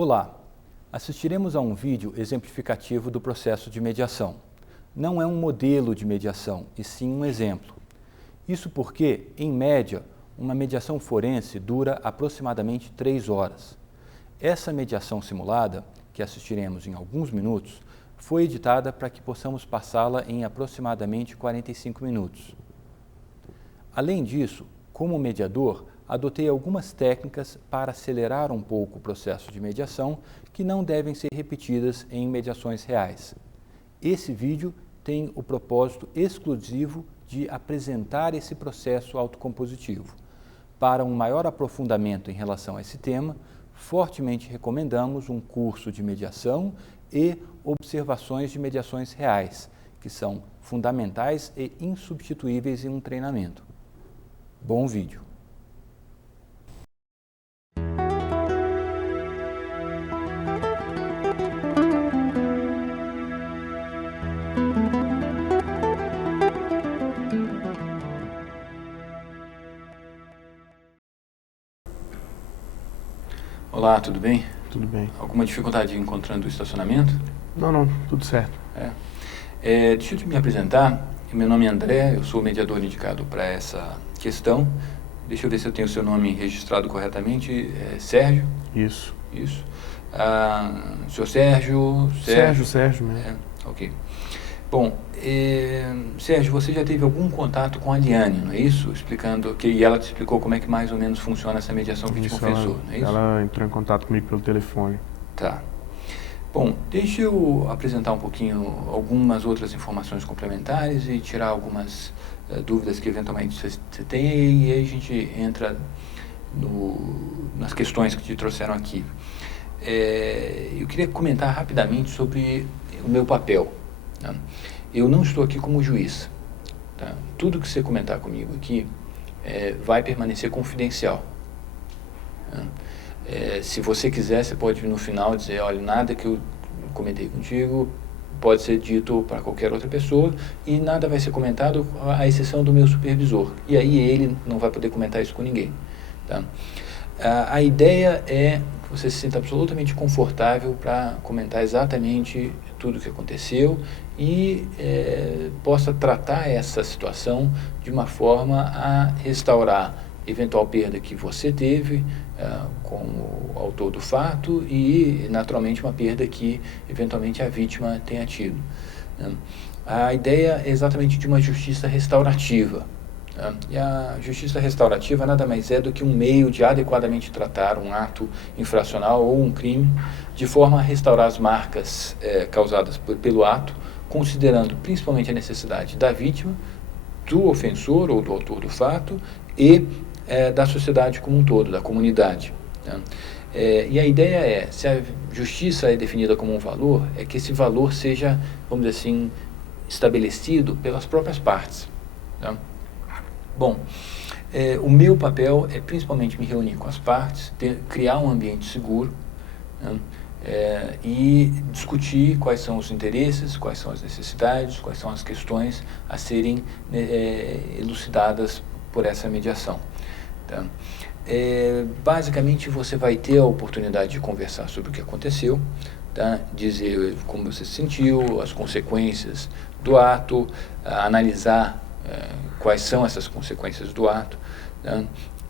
Olá, assistiremos a um vídeo exemplificativo do processo de mediação. Não é um modelo de mediação, e sim um exemplo. Isso porque, em média, uma mediação forense dura aproximadamente 3 horas. Essa mediação simulada, que assistiremos em alguns minutos, foi editada para que possamos passá-la em aproximadamente 45 minutos. Além disso, como mediador, adotei algumas técnicas para acelerar um pouco o processo de mediação que não devem ser repetidas em mediações reais. Esse vídeo tem o propósito exclusivo de apresentar esse processo autocompositivo. Para um maior aprofundamento em relação a esse tema, fortemente recomendamos um curso de mediação e observações de mediações reais, que são fundamentais e insubstituíveis em um treinamento. Bom vídeo! Olá, tudo bem? Tudo bem. Alguma dificuldade encontrando o estacionamento? Não, tudo certo. Deixa eu me apresentar. Meu nome é André, eu sou o mediador indicado para essa questão. Deixa eu ver se eu tenho o seu nome registrado corretamente. Sérgio? Isso. Senhor Sérgio? Sérgio mesmo. Ok. Bom, Sérgio, você já teve algum contato com a Liane, não é isso? E ela te explicou como é que mais ou menos funciona essa mediação vítima-ofensor, não é isso? Ela entrou em contato comigo pelo telefone. Tá. Bom, deixa eu apresentar um pouquinho algumas outras informações complementares e tirar algumas dúvidas que eventualmente você tenha e aí a gente entra nas questões que te trouxeram aqui. Eu queria comentar rapidamente sobre o meu papel. Tá? Eu não estou aqui como juiz. Tá? Tudo que você comentar comigo aqui vai permanecer confidencial. Tá? Se você quiser, você pode no final dizer, olha, nada que eu comentei contigo pode ser dito para qualquer outra pessoa e nada vai ser comentado à exceção do meu supervisor. E aí ele não vai poder comentar isso com ninguém. Tá? A ideia é que você se sinta absolutamente confortável para comentar exatamente tudo o que aconteceu e possa tratar essa situação de uma forma a restaurar eventual perda que você teve como autor do fato e, naturalmente, uma perda que, eventualmente, a vítima tenha tido. Né? A ideia é exatamente de uma justiça restaurativa. Né? E a justiça restaurativa nada mais é do que um meio de adequadamente tratar um ato infracional ou um crime, de forma a restaurar as marcas causadas pelo ato, considerando principalmente a necessidade da vítima, do ofensor ou do autor do fato e da sociedade como um todo, da comunidade. Né? E a ideia é, se a justiça é definida como um valor, é que esse valor seja, vamos dizer assim, estabelecido pelas próprias partes. Né? Bom, o meu papel é principalmente me reunir com as partes, criar um ambiente seguro, né? E discutir quais são os interesses, quais são as necessidades, quais são as questões a serem elucidadas por essa mediação. Tá? Basicamente você vai ter a oportunidade de conversar sobre o que aconteceu, tá? Dizer como você se sentiu, as consequências do ato, analisar quais são essas consequências do ato, tá?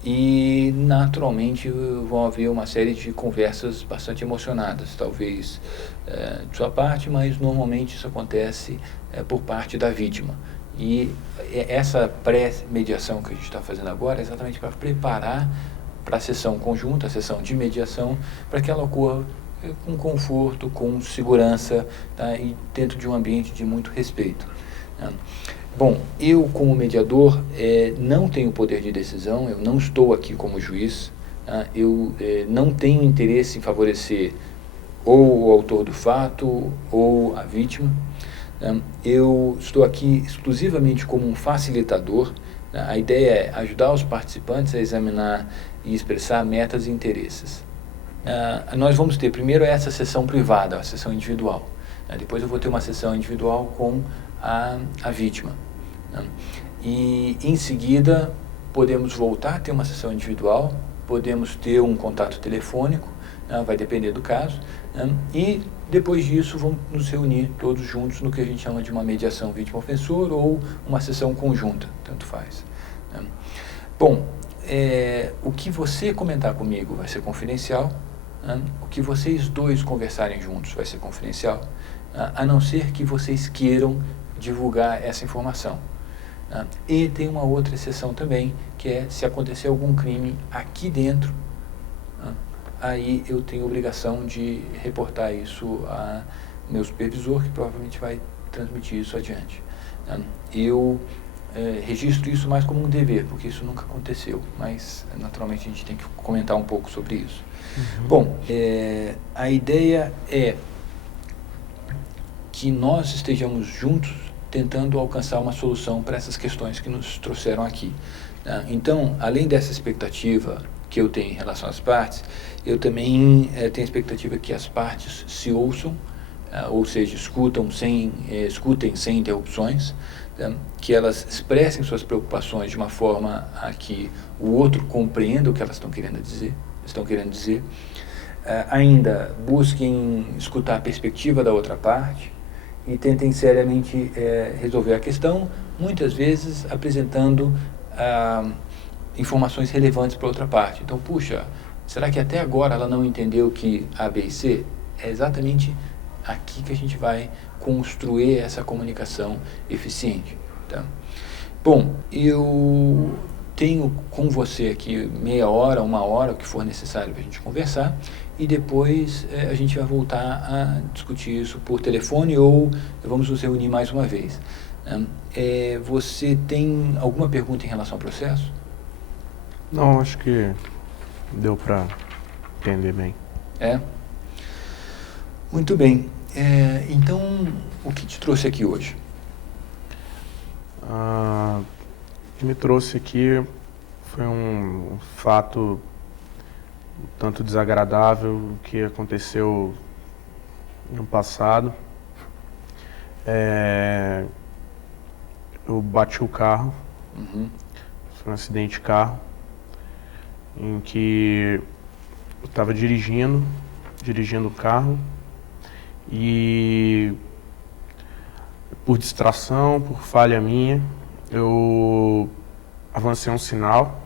E naturalmente vão haver uma série de conversas bastante emocionadas, talvez de sua parte, mas normalmente isso acontece por parte da vítima. E essa pré-mediação que a gente está fazendo agora é exatamente para preparar para a sessão conjunta, a sessão de mediação, para que ela ocorra com conforto, com segurança, tá? E dentro de um ambiente de muito respeito. Né? Bom, eu como mediador não tenho poder de decisão, eu não estou aqui como juiz, tá? Eu não tenho interesse em favorecer ou o autor do fato ou a vítima. Eu estou aqui exclusivamente como um facilitador. A ideia é ajudar os participantes a examinar e expressar metas e interesses. Nós vamos ter primeiro essa sessão privada, a sessão individual. Depois eu vou ter uma sessão individual com a vítima. E em seguida podemos voltar a ter uma sessão individual, podemos ter um contato telefônico vai depender do caso, e depois disso vamos nos reunir todos juntos no que a gente chama de uma mediação vítima-ofensor ou uma sessão conjunta, tanto faz. Bom, o que você comentar comigo vai ser confidencial, o que vocês dois conversarem juntos vai ser confidencial, a não ser que vocês queiram divulgar essa informação. E tem uma outra exceção também, que é se acontecer algum crime aqui dentro, aí eu tenho obrigação de reportar isso a meu supervisor, que provavelmente vai transmitir isso adiante. Eu registro isso mais como um dever, porque isso nunca aconteceu, mas naturalmente a gente tem que comentar um pouco sobre isso. Bom, a ideia é que nós estejamos juntos tentando alcançar uma solução para essas questões que nos trouxeram aqui. Então, além dessa expectativa que eu tenho em relação às partes, eu também tenho a expectativa que as partes se ouçam, ou seja, escutem sem interrupções, que elas expressem suas preocupações de uma forma a que o outro compreenda o que elas estão querendo dizer. Ainda busquem escutar a perspectiva da outra parte e tentem seriamente resolver a questão, muitas vezes apresentando informações relevantes para outra parte. Então, puxa, será que até agora ela não entendeu que A, B e C? É exatamente aqui que a gente vai construir essa comunicação eficiente. Tá? Bom, eu tenho com você aqui meia hora, uma hora, o que for necessário para a gente conversar, e depois a gente vai voltar a discutir isso por telefone ou vamos nos reunir mais uma vez. Você tem alguma pergunta em relação ao processo? Não, acho que deu para entender bem. Muito bem. Então, o que te trouxe aqui hoje? O que me trouxe aqui foi um fato um tanto desagradável que aconteceu no passado. Eu bati o carro, foi um acidente de carro, em que eu estava dirigindo o carro e por distração, por falha minha, eu avancei um sinal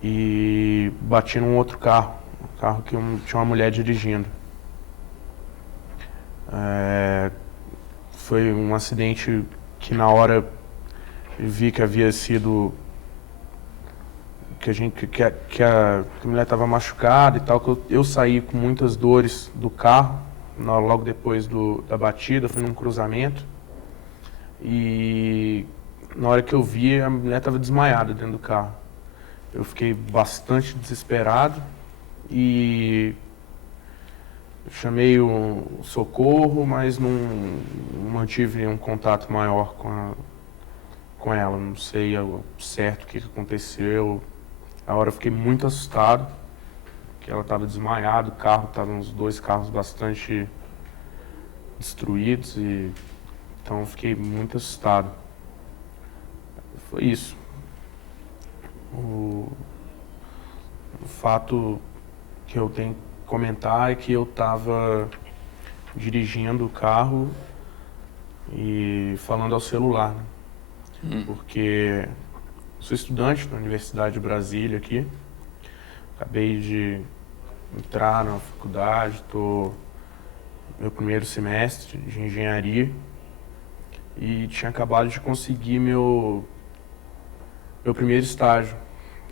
e bati num outro carro, um carro que tinha uma mulher dirigindo. Foi um acidente que na hora eu vi que havia sido que a mulher estava machucada e tal, que eu saí com muitas dores do carro logo depois da batida, fui num cruzamento e na hora que eu vi a mulher estava desmaiada dentro do carro. Eu fiquei bastante desesperado e chamei o socorro, mas não mantive um contato maior com ela. Não sei ao certo o que aconteceu. A hora eu fiquei muito assustado, que ela estava desmaiada, o carro estava uns 2 carros bastante destruídos, então eu fiquei muito assustado. Foi isso. O fato que eu tenho que comentar é que eu estava dirigindo o carro e falando ao celular, né? Porque sou estudante da Universidade de Brasília aqui, acabei de entrar na faculdade, estou no meu primeiro semestre de engenharia e tinha acabado de conseguir meu primeiro estágio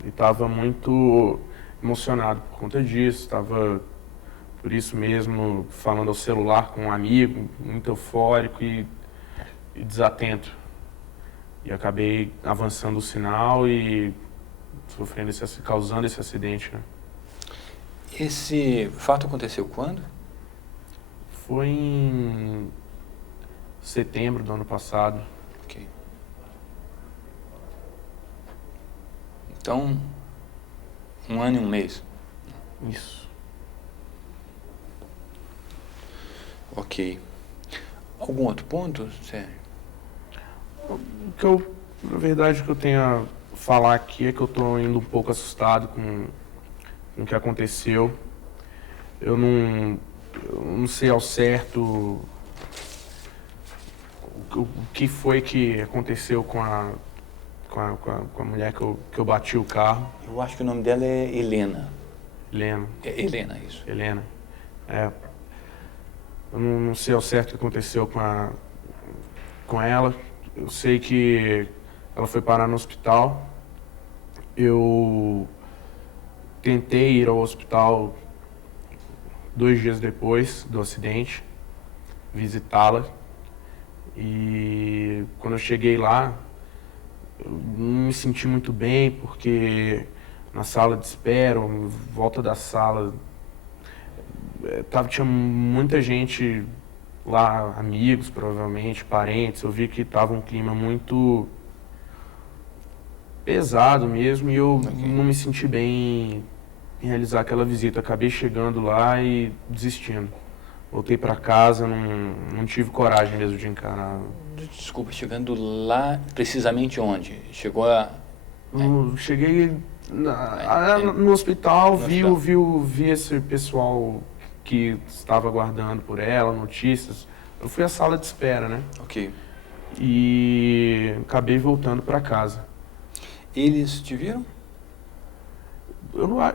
e estava muito emocionado por conta disso, estava por isso mesmo falando ao celular com um amigo, muito eufórico e desatento. E acabei avançando o sinal e causando esse acidente, né? Esse fato aconteceu quando? Foi em setembro do ano passado. Ok. Então, 1 ano e 1 mês. Isso. Ok. Algum outro ponto, Sérgio? Na verdade, o que eu tenho a falar aqui é que eu estou indo um pouco assustado com o que aconteceu. eu não sei ao certo o que foi que aconteceu com a mulher que eu bati o carro. Eu acho que o nome dela é Helena. Helena. É Helena, isso. Helena. É. Eu não sei ao certo o que aconteceu com ela. Eu sei que ela foi parar no hospital. Eu tentei ir ao hospital 2 dias depois do acidente, visitá-la. E quando eu cheguei lá, eu não me senti muito bem, porque na sala de espera, em volta da sala, tinha muita gente lá, amigos provavelmente, parentes. Eu vi que estava um clima muito pesado mesmo e eu não me senti bem em realizar aquela visita. Acabei chegando lá e desistindo. Voltei para casa, não tive coragem mesmo de encarar. Desculpa, chegando lá, precisamente onde? Chegou a... Cheguei no hospital, vi esse pessoal que estava aguardando por ela, notícias. Eu fui à sala de espera, né? Ok. E acabei voltando para casa. Eles te viram?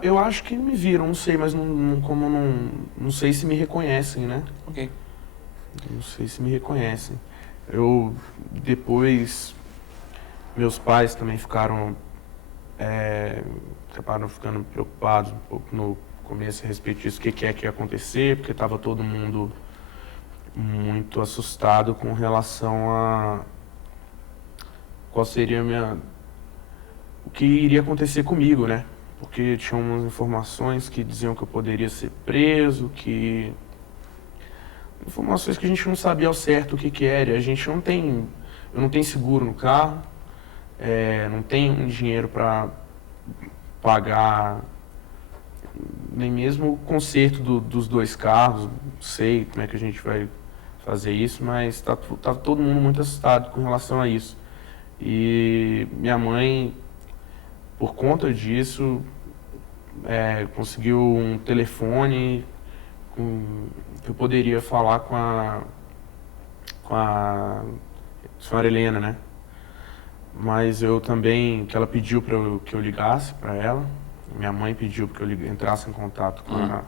Eu acho que me viram, não sei, mas não sei se me reconhecem, né? Ok. Não sei se me reconhecem. Depois, meus pais também acabaram ficando preocupados um pouco no começo a respeito disso, o que ia acontecer, porque estava todo mundo muito assustado com relação a qual seria o que iria acontecer comigo, né? Porque tinha umas informações que diziam que eu poderia ser preso, informações que a gente não sabia ao certo o que era. Eu não tenho seguro no carro, não tenho dinheiro para pagar nem mesmo o conserto dos 2 carros. Não sei como é que a gente vai fazer isso, mas tá todo mundo muito assustado com relação a isso. E minha mãe, por conta disso, conseguiu um telefone que eu poderia falar com a senhora Helena, né? Mas eu também, que ela pediu que eu ligasse para ela. Minha mãe pediu que eu entrasse em contato com a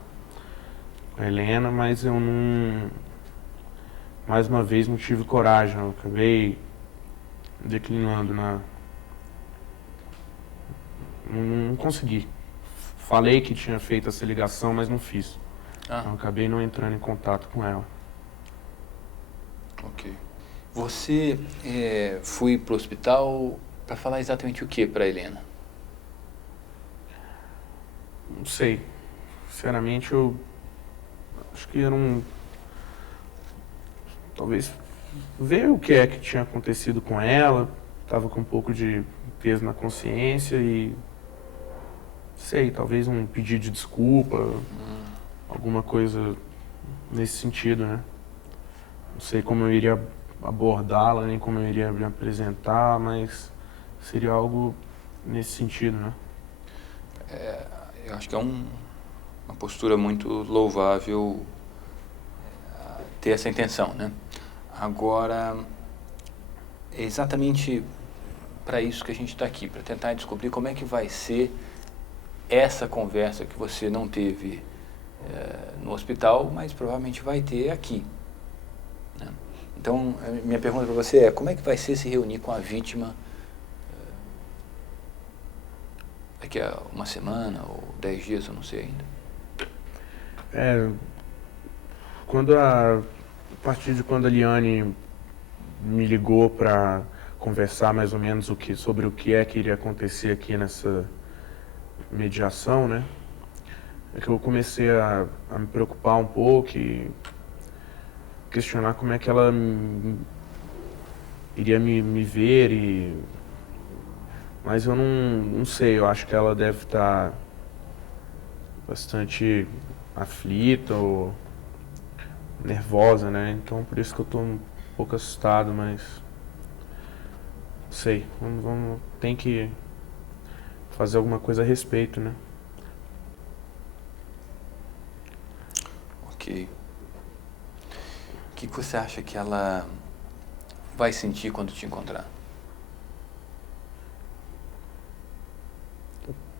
Helena, mas eu mais uma vez não tive coragem. Eu acabei declinando não consegui. Falei que tinha feito essa ligação, mas não fiz. Então acabei não entrando em contato com ela. Ok. Você foi para o hospital para falar exatamente o que para a Helena? Não sei. Sinceramente, eu acho que era talvez ver o que é que tinha acontecido com ela. Estava com um pouco de peso na consciência e sei, talvez um pedido de desculpa, alguma coisa nesse sentido, né? Não sei como eu iria abordá-la, nem como eu iria me apresentar, mas seria algo nesse sentido, né? Eu acho que é uma postura muito louvável ter essa intenção, né? Agora, é exatamente para isso que a gente está aqui, para tentar descobrir como é que vai ser essa conversa que você não teve no hospital, mas provavelmente vai ter aqui, né? Então, minha pergunta para você é, como é que vai ser se reunir com a vítima daqui a uma semana ou 10 dias, eu não sei ainda? A partir de quando a Liane me ligou para conversar mais ou menos sobre o que é que iria acontecer aqui nessa mediação, né? É que eu comecei a me preocupar um pouco e questionar como é que ela iria me ver. Mas eu não sei, eu acho que ela deve estar bastante aflita ou nervosa, né? Então por isso que eu estou um pouco assustado, mas não sei, tem que fazer alguma coisa a respeito, né? Ok. O que você acha que ela vai sentir quando te encontrar?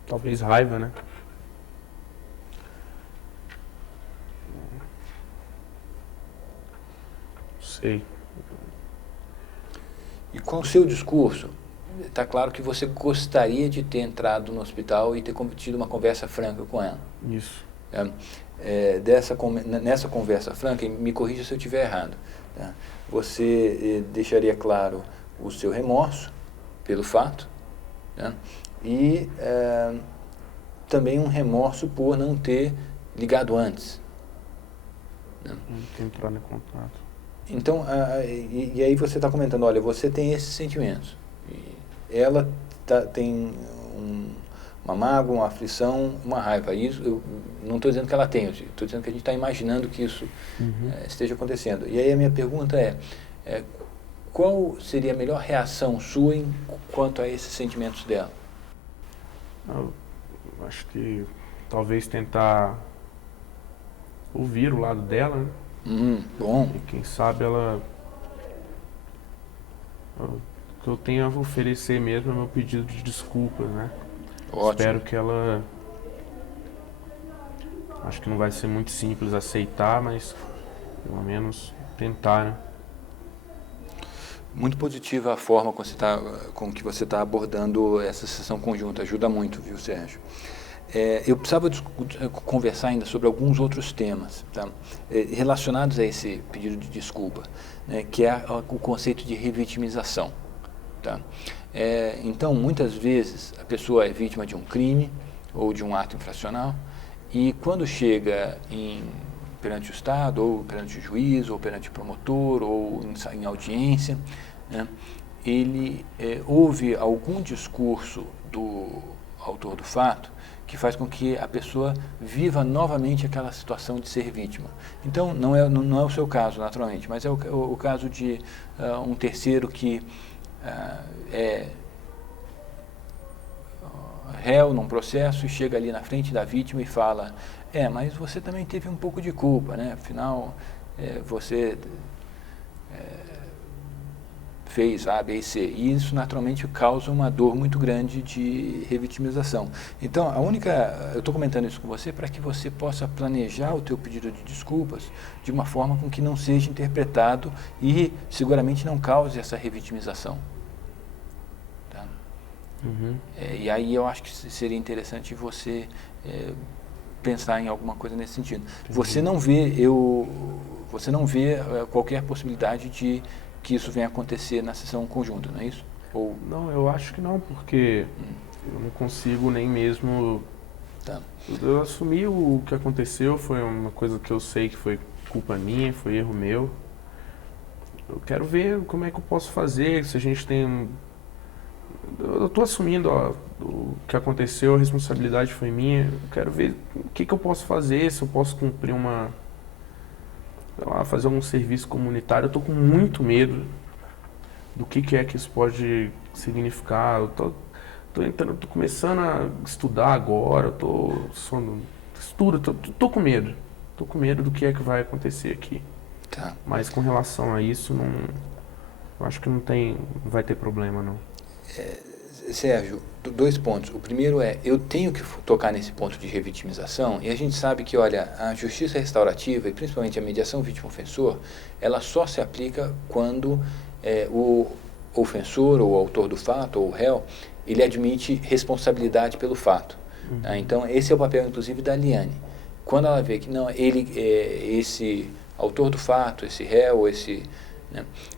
Talvez raiva, né? Sei. E com o seu discurso, está claro que você gostaria de ter entrado no hospital e ter tido uma conversa franca com ela. Isso. Nessa conversa franca, e me corrija se eu estiver errado, tá? Você deixaria claro o seu remorso pelo fato, né? E também um remorso por não ter ligado antes. Né? Entrar em contato. Então, e aí você está comentando, olha, você tem esses sentimentos. E ela tem uma mágoa, uma aflição, uma raiva. Isso, eu não estou dizendo que ela tem, estou dizendo que a gente está imaginando que isso esteja acontecendo. E aí a minha pergunta é qual seria a melhor reação sua quanto a esses sentimentos dela? Eu acho que talvez tentar ouvir o lado dela, né? Bom. E quem sabe ela... O que eu tenho a oferecer mesmo é meu pedido de desculpas, né? Ótimo. Espero que ela... Acho que não vai ser muito simples aceitar, mas pelo menos tentar, né? Muito positiva a forma com que você está abordando essa sessão conjunta. Ajuda muito, viu, Sérgio? Eu precisava conversar ainda sobre alguns outros temas, tá? Relacionados a esse pedido de desculpa, né? Que é o conceito de revitimização. Tá? Então, muitas vezes, a pessoa é vítima de um crime ou de um ato infracional e quando chega perante o Estado, ou perante o juiz, ou perante o promotor, ou em audiência, né? Ele ouve algum discurso do autor do fato que faz com que a pessoa viva novamente aquela situação de ser vítima. Então, não é o seu caso, naturalmente, mas é o caso de um terceiro que é réu num processo e chega ali na frente da vítima e fala: mas você também teve um pouco de culpa, né? Afinal, você fez A, B e C. E isso, naturalmente, causa uma dor muito grande de revitimização. Então, eu estou comentando isso com você para que você possa planejar o teu pedido de desculpas de uma forma com que não seja interpretado e seguramente não cause essa revitimização. Tá? E aí eu acho que seria interessante você pensar em alguma coisa nesse sentido. Você não vê qualquer possibilidade de que isso venha acontecer na sessão conjunta, não é isso? Ou... Não, eu acho que não, porque eu não consigo nem mesmo... Tá. Eu assumi o que aconteceu, foi uma coisa que eu sei que foi culpa minha, foi erro meu. Eu quero ver como é que eu posso fazer, se a gente tem... Eu estou assumindo o que aconteceu, a responsabilidade foi minha. Eu quero ver o que eu posso fazer, se eu posso cumprir fazer algum serviço comunitário. Eu estou com muito medo do que é que isso pode significar. Eu tô começando a estudar agora, tô com medo. Tô com medo do que é que vai acontecer aqui. Tá. Mas com relação a isso, eu acho que não vai ter problema, não. Sérgio, 2 pontos. O primeiro eu tenho que tocar nesse ponto de revitimização, e a gente sabe que, olha, a justiça restaurativa, e principalmente a mediação vítima-ofensor, ela só se aplica quando o ofensor, ou o autor do fato, ou o réu, ele admite responsabilidade pelo fato. Tá? Então, esse é o papel, inclusive, da Liane. Quando ela vê que não, esse autor do fato, esse réu, esse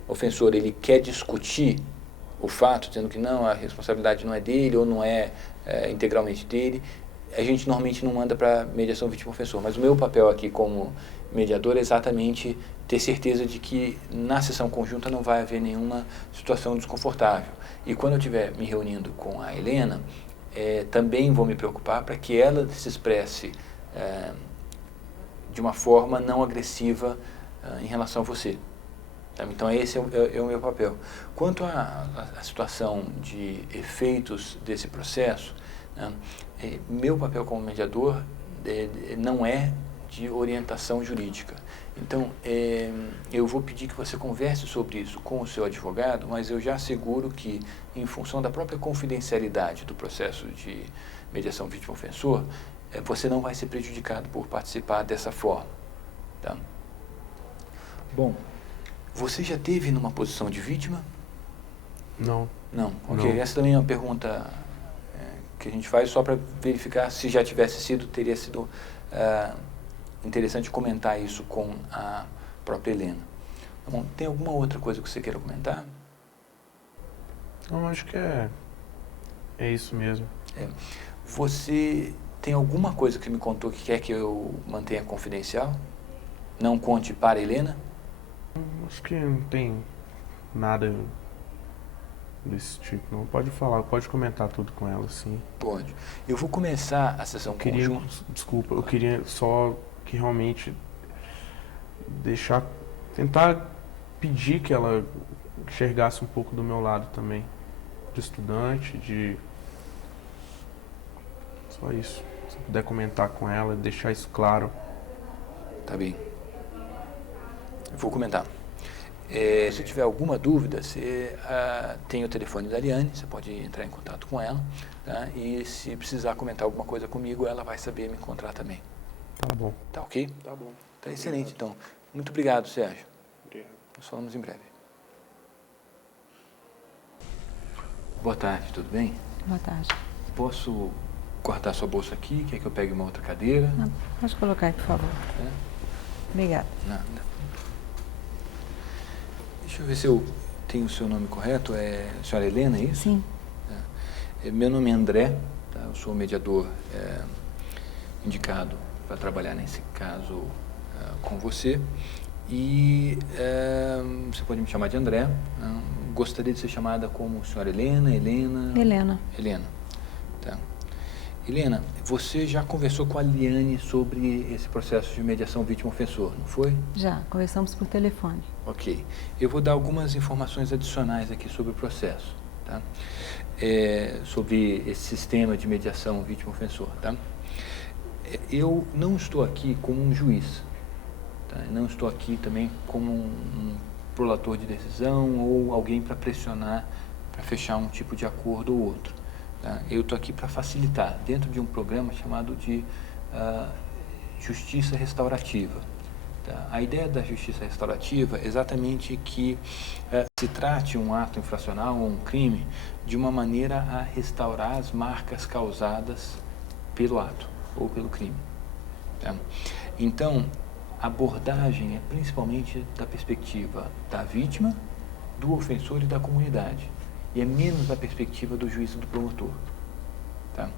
ofensor, ele quer discutir o fato, dizendo que não, a responsabilidade não é dele ou não é integralmente dele, a gente normalmente não manda para mediação vítima-ofensor. Mas o meu papel aqui como mediador é exatamente ter certeza de que na sessão conjunta não vai haver nenhuma situação desconfortável. E quando eu estiver me reunindo com a Helena, também vou me preocupar para que ela se expresse de uma forma não agressiva em relação a você. Então, esse é o meu papel. Quanto à situação de efeitos desse processo, né, meu papel como mediador não é de orientação jurídica. Então, eu vou pedir que você converse sobre isso com o seu advogado, mas eu já asseguro que, em função da própria confidencialidade do processo de mediação vítima-ofensor, você não vai ser prejudicado por participar dessa forma. Tá? Bom, você já teve numa posição de vítima? Não. Não, ok. Não. Essa também é uma pergunta que a gente faz só para verificar se já tivesse sido, teria sido interessante comentar isso com a própria Helena. Bom, tem alguma outra coisa que você queira comentar? Não, acho que é isso mesmo. Você tem alguma coisa que me contou que quer que eu mantenha confidencial? Não conte para a Helena? Acho que não tem nada desse tipo, não. Pode falar, pode comentar tudo com ela, sim. Pode. Eu vou começar a sessão conjunta. Desculpa, eu queria só que realmente tentar pedir que ela enxergasse um pouco do meu lado também, de estudante, só isso. Se puder comentar com ela, deixar isso claro. Tá bem. Eu vou comentar. Se tiver alguma dúvida, você tem o telefone da Ariane, você pode entrar em contato com ela, tá? E se precisar comentar alguma coisa comigo, ela vai saber me encontrar também. Tá bom. Tá ok? Tá bom. Tá excelente, então. Muito obrigado, Sérgio. Obrigado. Nós falamos em breve. Boa tarde, tudo bem? Boa tarde. Posso cortar sua bolsa aqui? Quer que eu pegue uma outra cadeira? Não, pode colocar aí, por favor. Obrigada. Nada. Deixa eu ver se eu tenho o seu nome correto. É a senhora Helena, é isso? Sim. Meu nome é André, tá? Eu sou o mediador indicado para trabalhar nesse caso com você. E você pode me chamar de André. Gostaria de ser chamada como senhora Helena, Helena. Tá. Helena, você já conversou com a Liane sobre esse processo de mediação vítima-ofensor, não foi? Já, conversamos por telefone. Ok. Eu vou dar algumas informações adicionais aqui sobre o processo, tá? Sobre esse sistema de mediação vítima-ofensor, tá? Eu não estou aqui como um juiz, tá? Não estou aqui também como um prolator de decisão ou alguém para pressionar, para fechar um tipo de acordo ou outro. Tá? Eu estou aqui para facilitar, dentro de um programa chamado de Justiça Restaurativa. Tá? A ideia da Justiça Restaurativa é exatamente que se trate um ato infracional ou um crime de uma maneira a restaurar as marcas causadas pelo ato ou pelo crime. Tá? Então, a abordagem é principalmente da perspectiva da vítima, do ofensor e da comunidade. E é menos da perspectiva do juiz e do promotor. Tá?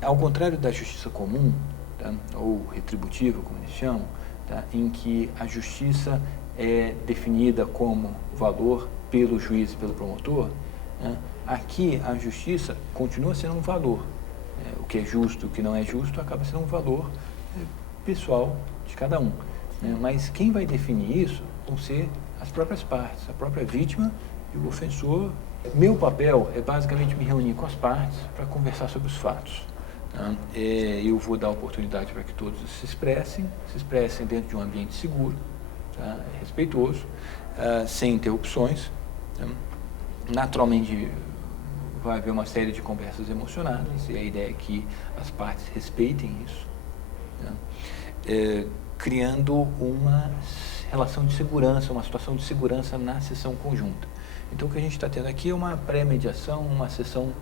Ao contrário da justiça comum, tá? Ou retributiva, como eles chamam, tá? Em que a justiça é definida como valor pelo juiz e pelo promotor, né? Aqui a justiça continua sendo um valor. O que é justo e o que não é justo acaba sendo um valor pessoal de cada um. Né? Mas quem vai definir isso vão ser as próprias partes, a própria vítima e o ofensor. Meu papel é basicamente me reunir com as partes para conversar sobre os fatos. Tá? Eu vou dar oportunidade para que todos se expressem dentro de um ambiente seguro, tá? Respeitoso, sem interrupções. Tá? Naturalmente, vai haver uma série de conversas emocionadas e a ideia é que as partes respeitem isso, tá? Criando uma relação de segurança, uma situação de segurança na sessão conjunta. Então, o que a gente está tendo aqui é uma pré-mediação, uma sessão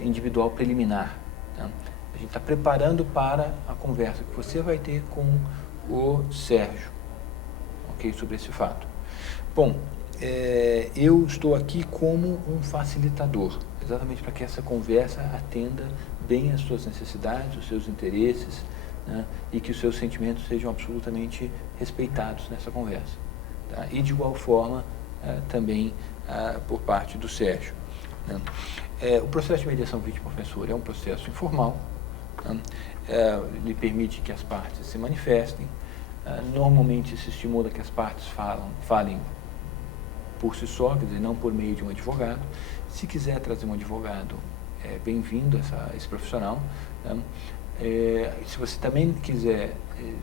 individual preliminar. Tá? A gente está preparando para a conversa que você vai ter com o Sérgio, ok, sobre esse fato. Bom, eu estou aqui como um facilitador, exatamente para que essa conversa atenda bem às suas necessidades, os seus interesses, né, e que os seus sentimentos sejam absolutamente respeitados nessa conversa. Tá? E, de igual forma, também por parte do Sérgio. Né? O processo de mediação vítima-ofensor é um processo informal, né? Ele permite que as partes se manifestem, normalmente se estimula que as partes falem por si só, quer dizer, não por meio de um advogado. Se quiser trazer um advogado, é bem-vindo esse profissional. Né? Se você também quiser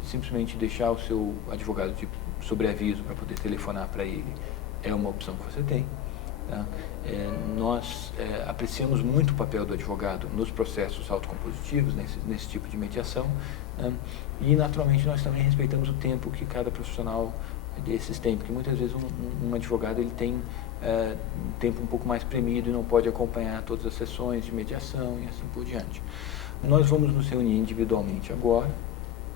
simplesmente deixar o seu advogado de sobreaviso para poder telefonar para ele, é uma opção que você tem. Tá? Nós apreciamos muito o papel do advogado nos processos autocompositivos, nesse tipo de mediação, né? E naturalmente nós também respeitamos o tempo que cada profissional desses tem, porque muitas vezes um advogado ele tem um tempo um pouco mais premido e não pode acompanhar todas as sessões de mediação e assim por diante. Nós vamos nos reunir individualmente agora,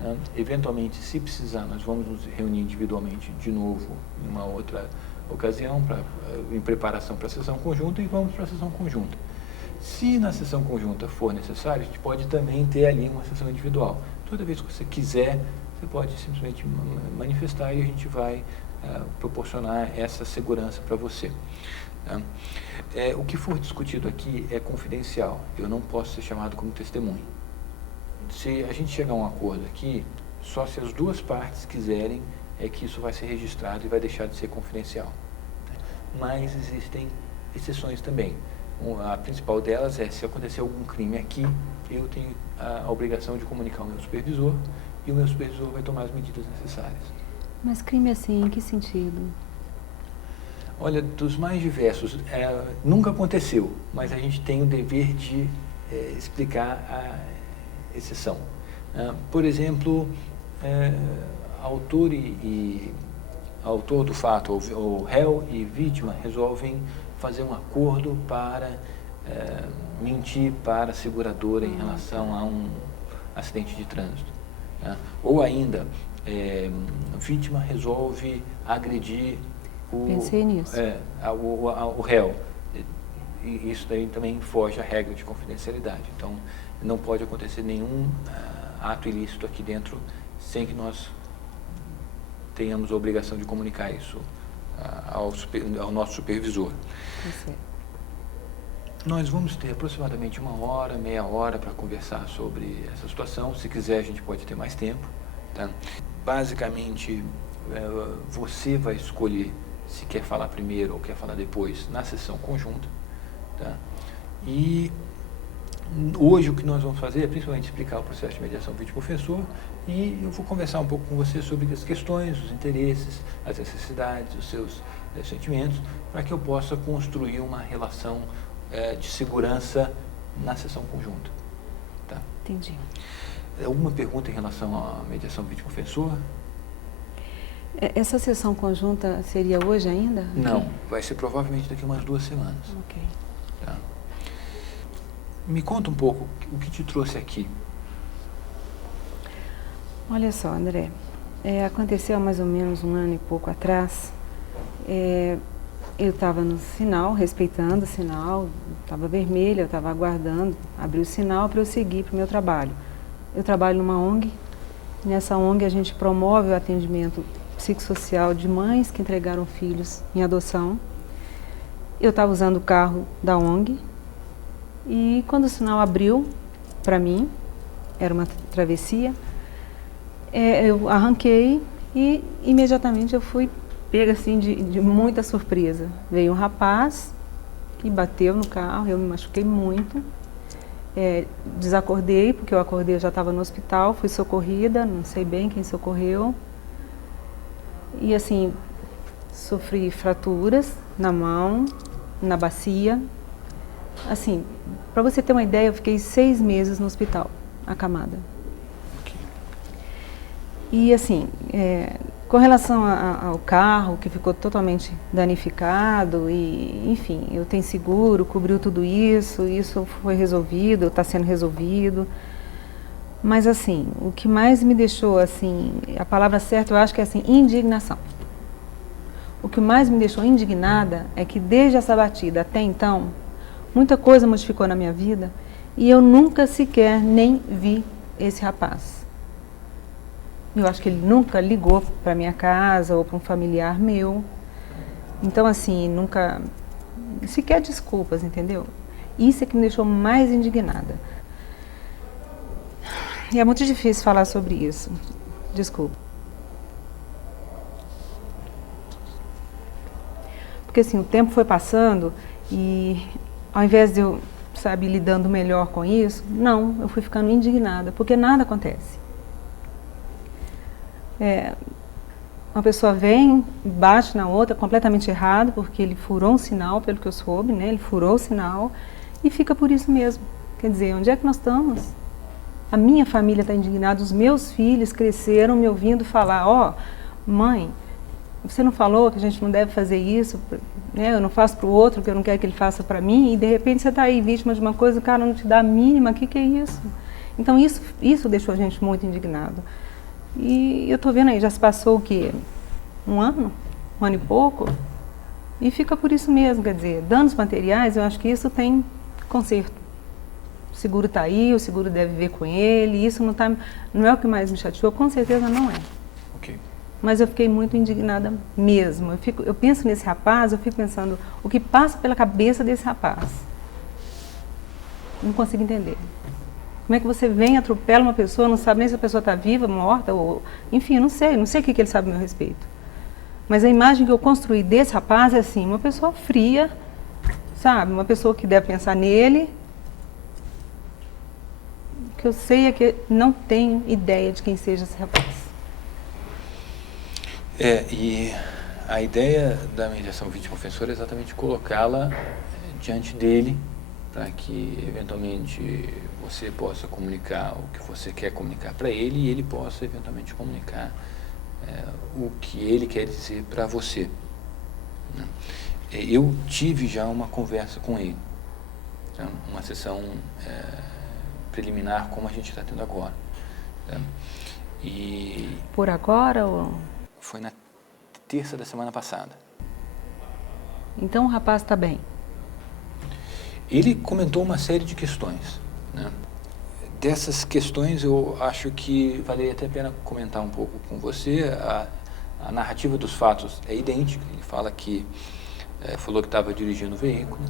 né? Eventualmente, se precisar, nós vamos nos reunir individualmente de novo em uma outra ocasião, em preparação para a sessão conjunta, e vamos para a sessão conjunta. Se na sessão conjunta for necessário, a gente pode também ter ali uma sessão individual. Toda vez que você quiser, você pode simplesmente manifestar e a gente vai proporcionar essa segurança para você. O que for discutido aqui é confidencial, eu não posso ser chamado como testemunha. Se a gente chegar a um acordo aqui, só se as duas partes quiserem é que isso vai ser registrado e vai deixar de ser confidencial. Mas existem exceções também. A principal delas é, se acontecer algum crime aqui, eu tenho a obrigação de comunicar ao meu supervisor e o meu supervisor vai tomar as medidas necessárias. Mas crime assim, em que sentido? Olha, dos mais diversos, nunca aconteceu, mas a gente tem o dever de explicar a exceção. Por exemplo, autor do fato, ou réu e vítima, resolvem fazer um acordo para mentir para a seguradora em relação a um acidente de trânsito. Ou ainda, a vítima resolve agredir Pensei nisso. O réu. E isso daí também foge à regra de confidencialidade. Então, não pode acontecer nenhum ato ilícito aqui dentro sem que nós tenhamos a obrigação de comunicar isso ao nosso supervisor. Nós vamos ter aproximadamente 1 hora, meia hora para conversar sobre essa situação. Se quiser, a gente pode ter mais tempo. Tá? Basicamente, você vai escolher se quer falar primeiro ou quer falar depois na sessão conjunta. Tá? E hoje o que nós vamos fazer é principalmente explicar o processo de mediação vítima-ofensor, e eu vou conversar um pouco com você sobre as questões, os interesses, as necessidades, os seus sentimentos, para que eu possa construir uma relação de segurança na sessão conjunta. Tá? Entendi. Alguma pergunta em relação à mediação vítima-ofensor? Essa sessão conjunta seria hoje ainda? Não, vai ser provavelmente daqui a umas 2 semanas. Ok. Tá? Me conta um pouco o que te trouxe aqui. Olha só, André, aconteceu há mais ou menos 1 ano e pouco atrás. Eu estava no sinal, respeitando o sinal, estava vermelho, eu estava aguardando abrir o sinal para eu seguir para o meu trabalho. Eu trabalho numa ONG. Nessa ONG a gente promove o atendimento psicossocial de mães que entregaram filhos em adoção. Eu estava usando o carro da ONG e quando o sinal abriu para mim, era uma travessia, eu arranquei e imediatamente eu fui pega assim de muita surpresa. Veio um rapaz que bateu no carro, eu me machuquei muito. Desacordei, porque eu acordei, eu já estava no hospital, fui socorrida, não sei bem quem socorreu. E assim, sofri fraturas na mão, na bacia. Assim, para você ter uma ideia, eu fiquei 6 meses no hospital, acamada. E assim, com relação ao carro, que ficou totalmente danificado, e enfim, eu tenho seguro, cobriu tudo isso foi resolvido, está sendo resolvido. Mas assim, o que mais me deixou, assim, a palavra certa eu acho que é assim, indignação. O que mais me deixou indignada é que desde essa batida até então, muita coisa modificou na minha vida e eu nunca sequer nem vi esse rapaz. Eu acho que ele nunca ligou para minha casa ou para um familiar meu. Então, assim, nunca... sequer desculpas, entendeu? Isso é que me deixou mais indignada. E é muito difícil falar sobre isso. Desculpa. Porque, assim, o tempo foi passando e, ao invés de eu sabe, lidando melhor com isso? Não, eu fui ficando indignada, porque nada acontece. Uma pessoa vem, bate na outra, completamente errado, porque ele furou um sinal, pelo que eu soube, né? Ele furou o sinal e fica por isso mesmo. Quer dizer, onde é que nós estamos? A minha família está indignada, os meus filhos cresceram me ouvindo falar, ó, mãe, você não falou que a gente não deve fazer isso, né? Eu não faço para o outro o que eu não quero que ele faça para mim, e de repente você está aí vítima de uma coisa, o cara não te dá a mínima, o que é isso? Então isso deixou a gente muito indignado. E eu estou vendo aí, já se passou o quê? Um ano e pouco, e fica por isso mesmo, quer dizer, danos materiais, eu acho que isso tem conserto. O seguro está aí, o seguro deve ver com ele, isso não é o que mais me chateou, com certeza não é. Ok. Mas eu fiquei muito indignada mesmo. Eu penso nesse rapaz, eu fico pensando o que passa pela cabeça desse rapaz. Não consigo entender. Como é que você vem, atropela uma pessoa, não sabe nem se a pessoa está viva, morta, ou enfim, eu não sei o que ele sabe a meu respeito. Mas a imagem que eu construí desse rapaz é assim, uma pessoa fria, sabe? Uma pessoa que deve pensar nele. O que eu sei é que não tenho ideia de quem seja esse rapaz. E a ideia da mediação vítima-ofensora é exatamente colocá-la diante dele, para que, eventualmente, você possa comunicar o que você quer comunicar para ele e ele possa, eventualmente, comunicar o que ele quer dizer para você. Né? Eu tive já uma conversa com ele, tá? Uma sessão preliminar, como a gente está tendo agora. Tá? E por agora ou... Foi na terça da semana passada. Então o rapaz está bem? Ele comentou uma série de questões, né? Dessas questões eu acho que valeria até a pena comentar um pouco com você. A narrativa dos fatos é idêntica. Ele fala que falou que estava dirigindo o veículo,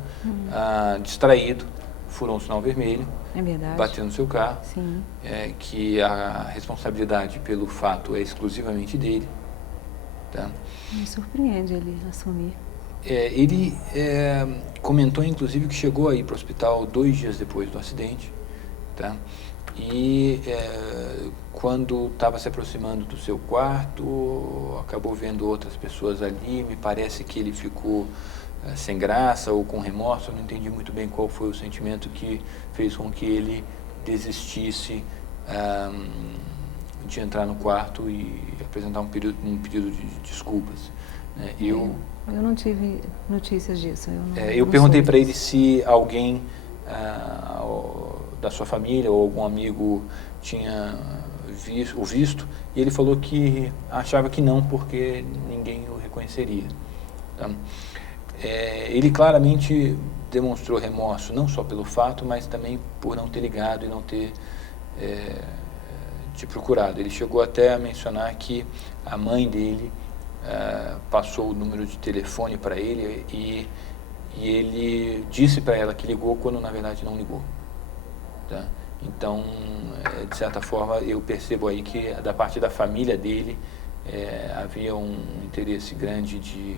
distraído, furou um sinal vermelho, bateu no seu carro, Sim. Que a responsabilidade pelo fato é exclusivamente dele. Tá? Me surpreende ele assumir. Ele comentou, inclusive, que chegou a ir para o hospital 2 dias depois do acidente, tá? E quando estava se aproximando do seu quarto, acabou vendo outras pessoas ali. Me parece que ele ficou sem graça ou com remorso. Eu não entendi muito bem qual foi o sentimento que fez com que ele desistisse de entrar no quarto e apresentar um pedido de desculpas. Eu não tive notícias disso. Eu perguntei para ele se alguém da sua família ou algum amigo tinha o visto, e ele falou que achava que não, porque ninguém o reconheceria. Tá? Ele claramente demonstrou remorso, não só pelo fato, mas também por não ter ligado e não ter te procurado. Ele chegou até a mencionar que a mãe dele passou o número de telefone para ele e ele disse para ela que ligou quando na verdade não ligou. Tá? Então, de certa forma, eu percebo aí que da parte da família dele havia um interesse grande de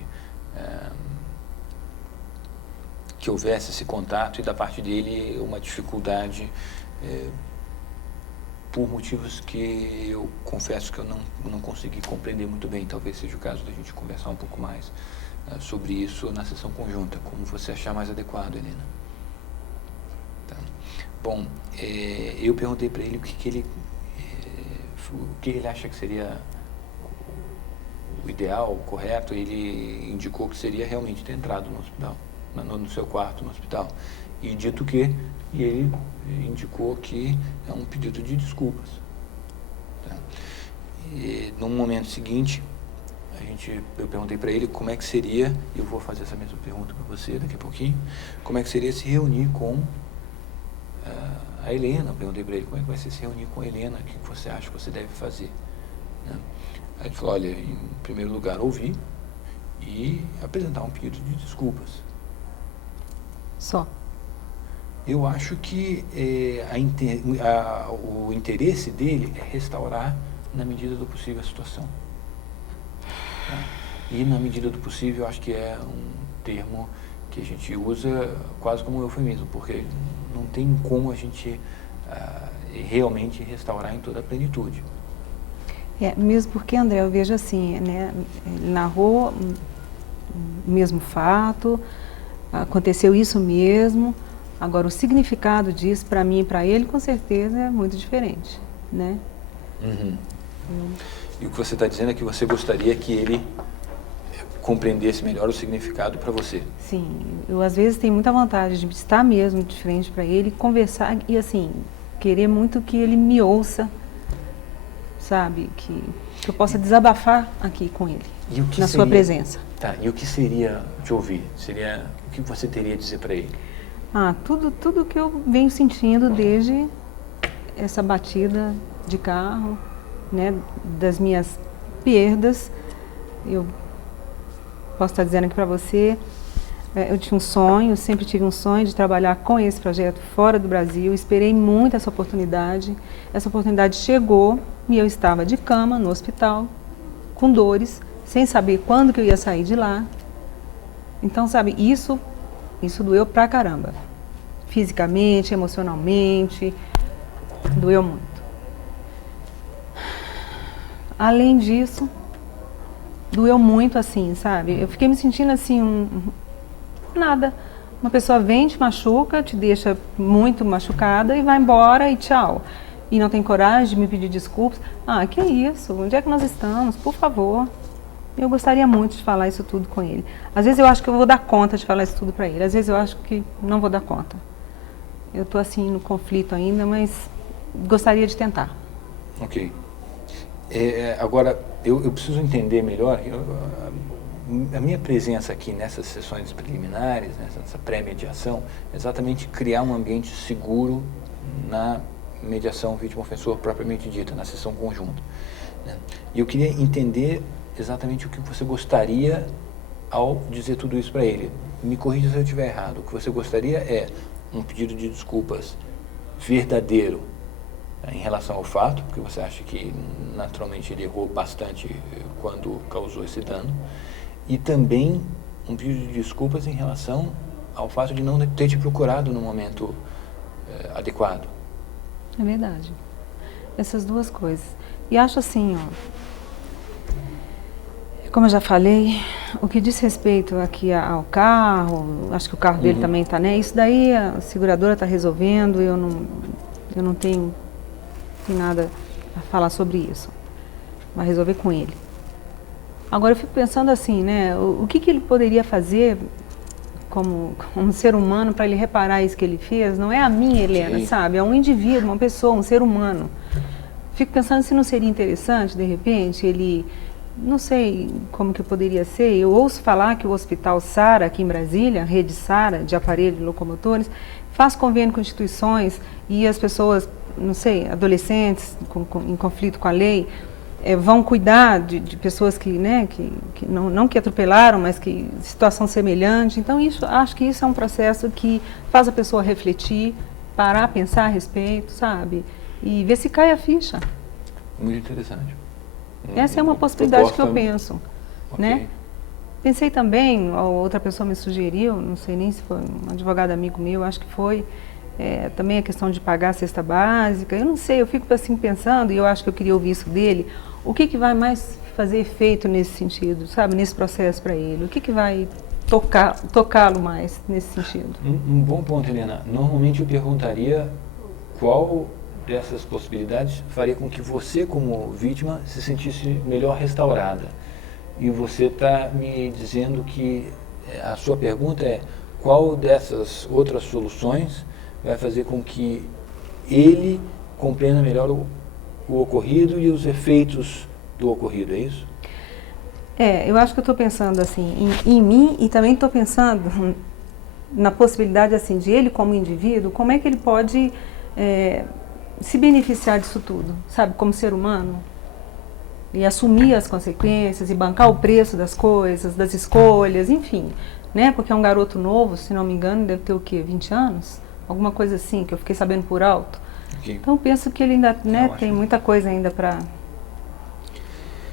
que houvesse esse contato, e da parte dele uma dificuldade por motivos que eu confesso que eu não consegui compreender muito bem. Talvez seja o caso da gente conversar um pouco mais sobre isso na sessão conjunta, como você achar mais adequado, Helena. Tá. Bom, eu perguntei para ele o que ele acha que seria o ideal, o correto. Ele indicou que seria realmente ter entrado no hospital, no seu quarto no hospital, e dito que, e ele indicou que é um pedido de desculpas. Tá? E no momento seguinte, eu perguntei para ele como é que seria, e eu vou fazer essa mesma pergunta para você daqui a pouquinho, como é que seria se reunir com a Helena. Eu perguntei para ele como é que vai ser se reunir com a Helena, o que você acha que você deve fazer. Né? Aí ele falou, olha, em primeiro lugar, ouvir e apresentar um pedido de desculpas. Só? Eu acho que o interesse dele é restaurar, na medida do possível, a situação. Tá? E, na medida do possível, eu acho que é um termo que a gente usa quase como um eufemismo, porque não tem como a gente realmente restaurar em toda a plenitude. Mesmo porque, André, eu vejo assim, né, ele narrou o mesmo fato, aconteceu isso mesmo, agora o significado disso para mim e para ele com certeza é muito diferente, né? E o que você está dizendo é que você gostaria que ele compreendesse melhor o significado para você. Sim, eu às vezes tenho muita vontade de estar mesmo de frente para ele, conversar e assim, querer muito que ele me ouça, sabe, que eu possa desabafar aqui com ele, na sua presença. Tá, e o que seria te ouvir? Seria, o que você teria a dizer para ele? Tudo que eu venho sentindo desde essa batida de carro, né, das minhas perdas. Eu posso estar dizendo aqui para você, eu tinha um sonho, sempre tive um sonho de trabalhar com esse projeto fora do Brasil, esperei muito essa oportunidade chegou e eu estava de cama no hospital, com dores, sem saber quando que eu ia sair de lá. Então, sabe, isso doeu pra caramba, fisicamente, emocionalmente, doeu muito. Além disso, doeu muito assim, sabe, eu fiquei me sentindo assim, nada. Uma pessoa vem, te machuca, te deixa muito machucada e vai embora e tchau. E não tem coragem de me pedir desculpas. Que isso? Onde é que nós estamos? Por favor. Eu gostaria muito de falar isso tudo com ele. Às vezes eu acho que eu vou dar conta de falar isso tudo para ele. Às vezes eu acho que não vou dar conta. Eu estou assim no conflito ainda, mas gostaria de tentar. Ok. Agora, eu preciso entender melhor. A minha presença aqui nessas sessões preliminares, nessa pré-mediação, é exatamente criar um ambiente seguro na mediação vítima-ofensor propriamente dita, na sessão conjunta, né? E eu queria entender exatamente o que você gostaria ao dizer tudo isso para ele. Me corrija se eu estiver errado. O que você gostaria é um pedido de desculpas verdadeiro, né, em relação ao fato, porque você acha que naturalmente ele errou bastante quando causou esse dano, e também um pedido de desculpas em relação ao fato de não ter te procurado no momento adequado. É verdade. Essas duas coisas. E acho assim, como eu já falei, o que diz respeito aqui ao carro, acho que o carro dele também está, né? Isso daí a seguradora está resolvendo, eu não tenho nada a falar sobre isso. Vai resolver com ele. Agora eu fico pensando assim, né? O que ele poderia fazer como ser humano para ele reparar isso que ele fez? Não é a minha Helena, sim, sabe? É um indivíduo, uma pessoa, um ser humano. Fico pensando se não seria interessante, de repente, ele... Não sei como que poderia ser. Eu ouço falar que o Hospital Sara, aqui em Brasília, a rede Sara, de aparelhos locomotores, faz convênio com instituições e as pessoas, não sei, adolescentes em conflito com a lei, vão cuidar de pessoas que, né, que não que atropelaram, mas que situação semelhante. Então, acho que isso é um processo que faz a pessoa refletir, parar, pensar a respeito, sabe? E ver se cai a ficha. Muito interessante. Essa é uma possibilidade que eu penso, né? Pensei também, outra pessoa me sugeriu, não sei nem se foi um advogado amigo meu, acho que foi, também a questão de pagar a cesta básica. Eu não sei, eu fico assim pensando, e eu acho que eu queria ouvir isso dele, o que vai mais fazer efeito nesse sentido, sabe, nesse processo para ele? O que vai tocá-lo mais nesse sentido? Um bom ponto, Helena. Normalmente eu perguntaria qual dessas possibilidades faria com que você, como vítima, se sentisse melhor restaurada. E você está me dizendo que a sua pergunta é qual dessas outras soluções vai fazer com que ele compreenda melhor o ocorrido e os efeitos do ocorrido, é isso? Eu acho que eu estou pensando assim em mim e também estou pensando na possibilidade assim de ele como indivíduo, como é que ele pode se beneficiar disso tudo, sabe, como ser humano, e assumir as consequências e bancar o preço das coisas, das escolhas, enfim, né, porque é um garoto novo, se não me engano, deve ter o quê, 20 anos? Alguma coisa assim, que eu fiquei sabendo por alto. Okay. Então, penso que ele ainda tem muita coisa ainda para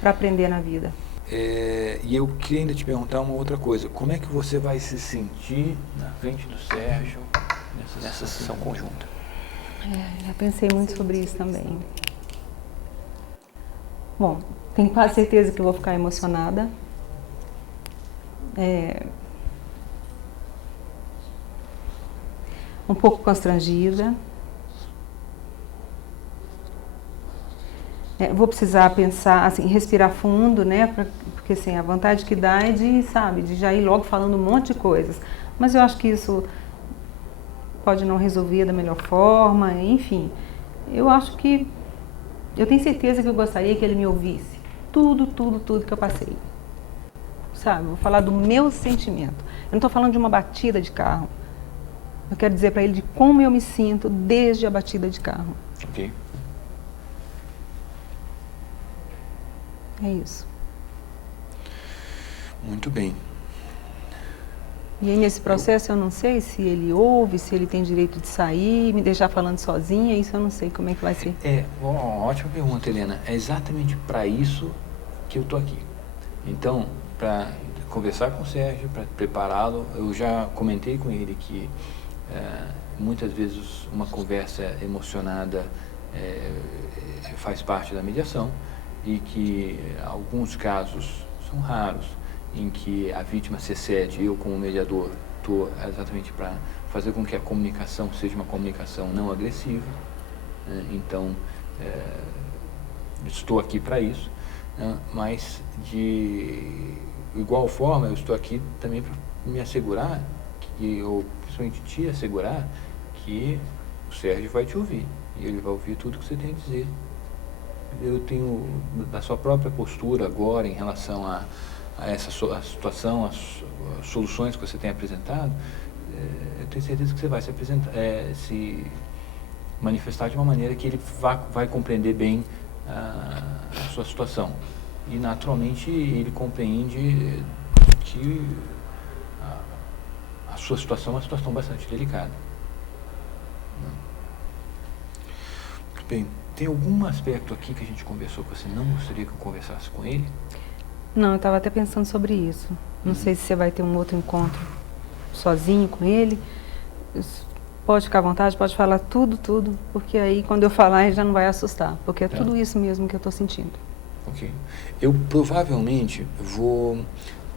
aprender na vida. E eu queria ainda te perguntar uma outra coisa. Como é que você vai se sentir na frente do Sérgio nessa sessão conjunta? Já pensei muito sobre isso também. Bom, tenho quase certeza que eu vou ficar emocionada. Um pouco constrangida. Vou precisar pensar, assim, respirar fundo, né? Porque assim, a vontade que dá é de já ir logo falando um monte de coisas. Mas eu acho que isso pode não resolver da melhor forma, enfim. Eu tenho certeza que eu gostaria que ele me ouvisse. Tudo que eu passei. Sabe? Vou falar do meu sentimento. Eu não estou falando de uma batida de carro. Eu quero dizer para ele de como eu me sinto desde a batida de carro. Ok. É isso. Muito bem. E aí nesse processo eu não sei se ele ouve, se ele tem direito de sair, me deixar falando sozinha, isso eu não sei como é que vai ser. Ótima pergunta, Helena. É exatamente para isso que eu tô aqui. Então, para conversar com o Sérgio, para prepará-lo, eu já comentei com ele que muitas vezes uma conversa emocionada faz parte da mediação e que alguns casos são raros em que a vítima se excede. Eu, como mediador, estou exatamente para fazer com que a comunicação seja uma comunicação não agressiva. Então, estou aqui para isso, mas de igual forma eu estou aqui também para me assegurar, ou principalmente te assegurar, que o Sérgio vai te ouvir e ele vai ouvir tudo que você tem a dizer. Eu tenho, da sua própria postura agora em relação a essa situação, as soluções que você tem apresentado, eu tenho certeza que você vai se manifestar de uma maneira que ele vai compreender bem a sua situação. E naturalmente ele compreende que a sua situação é uma situação bastante delicada. Muito bem. Tem algum aspecto aqui que a gente conversou que você não gostaria que eu conversasse com ele? Não, eu estava até pensando sobre isso. Não sei se você vai ter um outro encontro sozinho com ele. Pode ficar à vontade, pode falar tudo, porque aí quando eu falar ele já não vai assustar, porque é tudo isso mesmo que eu estou sentindo. Ok. Eu provavelmente vou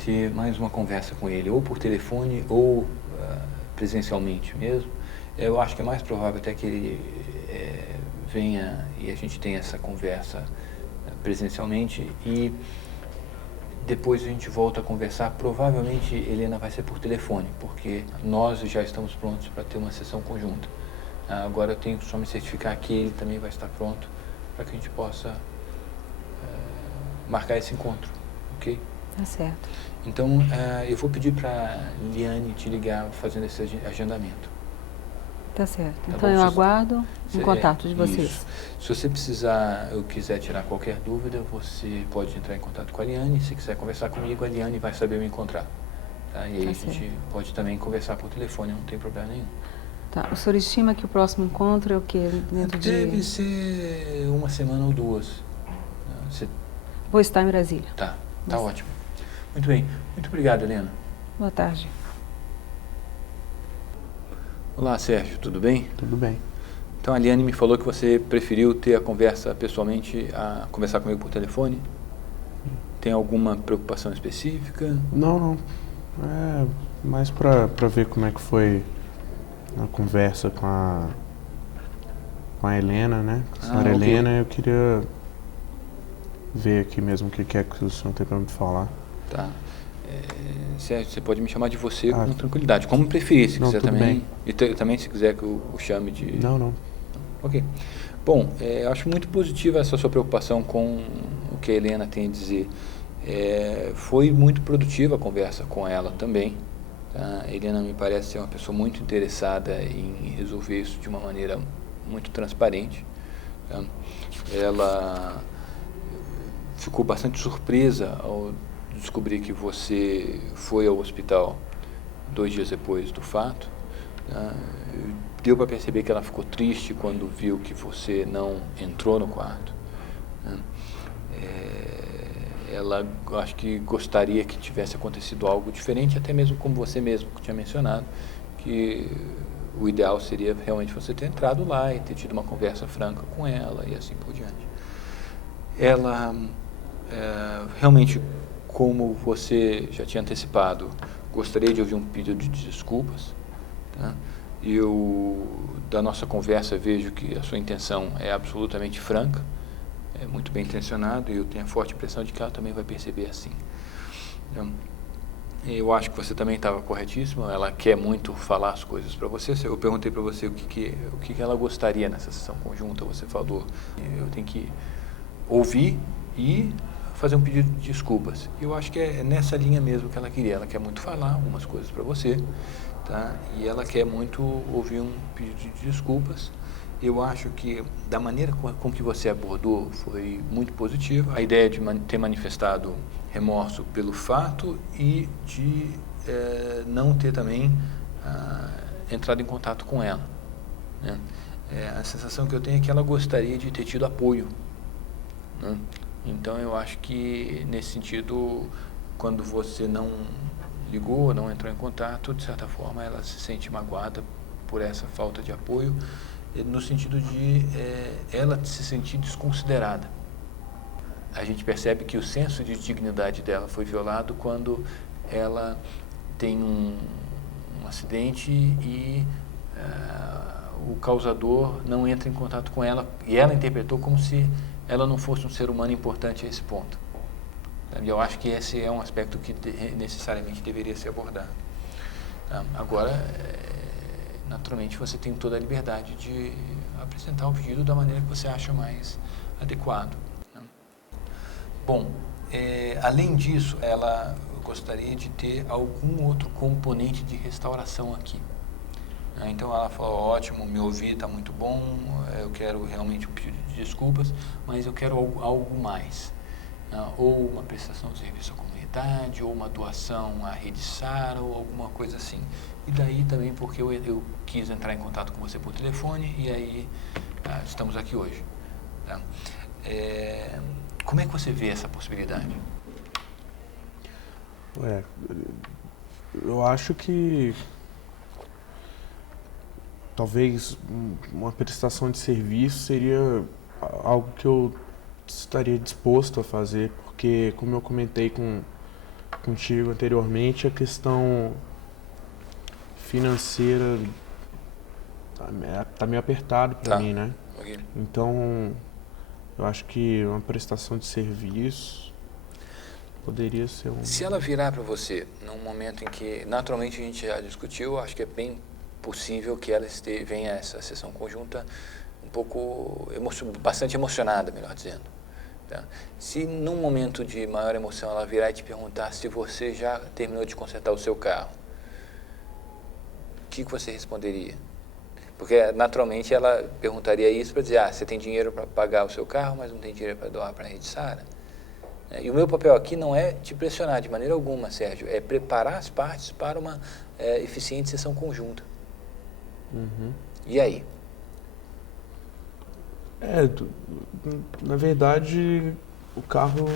ter mais uma conversa com ele, ou por telefone, ou presencialmente mesmo. Eu acho que é mais provável até que ele venha e a gente tenha essa conversa presencialmente e depois a gente volta a conversar. Provavelmente, Helena, vai ser por telefone, porque nós já estamos prontos para ter uma sessão conjunta. Agora eu tenho que só me certificar que ele também vai estar pronto para que a gente possa marcar esse encontro, ok? Tá certo. Então, eu vou pedir para Liane te ligar fazendo esse agendamento. Tá certo. Tá então bom? eu aguardo um contato de vocês. Isso. Se você precisar, eu quiser tirar qualquer dúvida, você pode entrar em contato com a Liane. Se quiser conversar comigo, a Liane vai saber me encontrar. Tá? E aí a gente pode também conversar por telefone, não tem problema nenhum. Tá. O senhor estima que o próximo encontro é o quê? Deve ser uma semana ou duas. Vou estar em Brasília. Tá ótimo. Muito bem. Muito obrigado, Helena. Boa tarde. Olá, Sérgio, tudo bem? Tudo bem. Então a Liane me falou que você preferiu ter a conversa pessoalmente a conversar comigo por telefone. Tem alguma preocupação específica? Não. É mais pra ver como é que foi a conversa com a Helena, né? Com a senhora Helena, eu queria ver aqui mesmo o que é que o senhor tem pra me falar. Tá. Sérgio, você pode me chamar de você com tranquilidade, como preferir, se quiser também. Bem. E também se quiser que eu o chame de... Não. Ok. Bom, eu acho muito positiva essa sua preocupação com o que a Helena tem a dizer. Foi muito produtiva a conversa com ela também. Tá? A Helena me parece ser uma pessoa muito interessada em resolver isso de uma maneira muito transparente. Tá? Ela ficou bastante surpresa ao descobrir que você foi ao hospital 2 dias depois do fato. Deu para perceber que ela ficou triste quando viu que você não entrou no quarto. ela, eu acho que gostaria que tivesse acontecido algo diferente, até mesmo como você mesmo tinha mencionado, que o ideal seria realmente você ter entrado lá e ter tido uma conversa franca com ela e assim por diante. Ela, realmente, como você já tinha antecipado, gostaria de ouvir um pedido de desculpas, tá? Eu, da nossa conversa, vejo que a sua intenção é absolutamente franca, é muito bem intencionado, e eu tenho a forte impressão de que ela também vai perceber assim. Então, eu acho que você também estava corretíssimo, ela quer muito falar as coisas para você. Eu perguntei para você o que ela gostaria nessa sessão conjunta, você falou, eu tenho que ouvir e fazer um pedido de desculpas. Eu acho que é nessa linha mesmo que ela queria, ela quer muito falar algumas coisas para você, tá? E ela quer muito ouvir um pedido de desculpas. Eu acho que da maneira com que você abordou foi muito positiva. A ideia de ter manifestado remorso pelo fato e de não ter também entrado em contato com ela, né? A sensação que eu tenho é que ela gostaria de ter tido apoio, né? Então eu acho que nesse sentido, quando você não ligou, não entrou em contato, de certa forma ela se sente magoada por essa falta de apoio, no sentido de ela se sentir desconsiderada. A gente percebe que o senso de dignidade dela foi violado quando ela tem um acidente e o causador não entra em contato com ela, e ela interpretou como se ela não fosse um ser humano importante a esse ponto. E eu acho que esse é um aspecto que necessariamente deveria ser abordado. Agora, naturalmente, você tem toda a liberdade de apresentar o pedido da maneira que você acha mais adequado, né? Bom, além disso, ela gostaria de ter algum outro componente de restauração aqui. Então ela falou, ótimo, me ouvir está muito bom, eu quero realmente um pedido de desculpas, mas eu quero algo mais. Ou uma prestação de serviço à comunidade, ou uma doação à Rede Sara, ou alguma coisa assim. E daí também porque eu quis entrar em contato com você por telefone, e aí estamos aqui hoje, tá? Como é que você vê essa possibilidade? Eu acho que talvez uma prestação de serviço seria algo que eu estaria disposto a fazer, porque, como eu comentei contigo anteriormente, a questão financeira tá meio apertado para mim, né? Okay. Então, eu acho que uma prestação de serviço poderia ser Se ela virar para você num momento em que, naturalmente, a gente já discutiu, acho que é bem possível que ela venha a essa sessão conjunta um pouco, bastante emocionada, melhor dizendo, tá? Se num momento de maior emoção ela virar e te perguntar se você já terminou de consertar o seu carro, o que você responderia? Porque naturalmente ela perguntaria isso para dizer, você tem dinheiro para pagar o seu carro, mas não tem dinheiro para doar para a Rede Sara? E o meu papel aqui não é te pressionar de maneira alguma, Sérgio, é preparar as partes para uma eficiente sessão conjunta. Uhum. E aí? Na verdade, o carro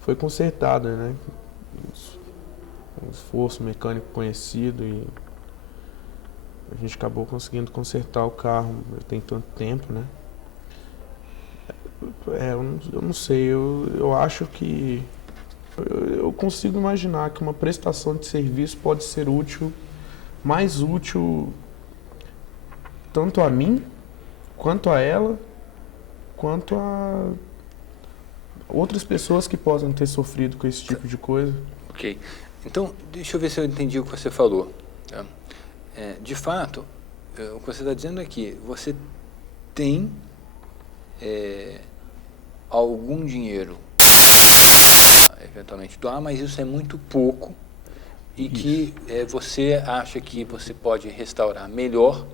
foi consertado, né? Um esforço mecânico conhecido, e a gente acabou conseguindo consertar o carro. Tem tanto tempo, né? Eu não sei, eu acho que eu consigo imaginar que uma prestação de serviço pode ser útil, mais útil tanto a mim, quanto a ela, quanto a outras pessoas que possam ter sofrido com esse tipo de coisa. Ok. Então, deixa eu ver se eu entendi o que você falou, tá? De fato, o que você está dizendo é que você tem algum dinheiro eventualmente doar, mas isso é muito pouco, e que você acha que você pode restaurar melhor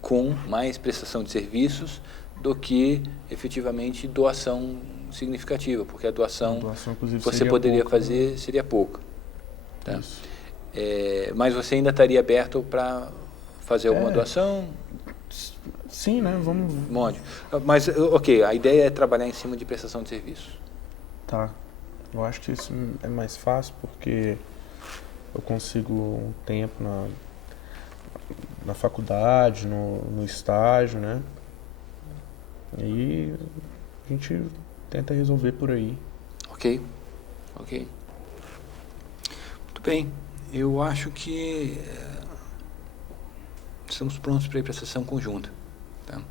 com mais prestação de serviços do que efetivamente doação significativa, porque a doação que você poderia fazer, né? Seria pouca, tá? Mas você ainda estaria aberto para fazer alguma doação? Sim, né? Vamos... Mas, ok, a ideia é trabalhar em cima de prestação de serviços. Tá. Eu acho que isso é mais fácil porque eu consigo um tempo na faculdade, no estágio, né? E a gente tenta resolver por aí. Ok. Muito bem. Eu acho que estamos prontos para ir para a sessão conjunta. Tá?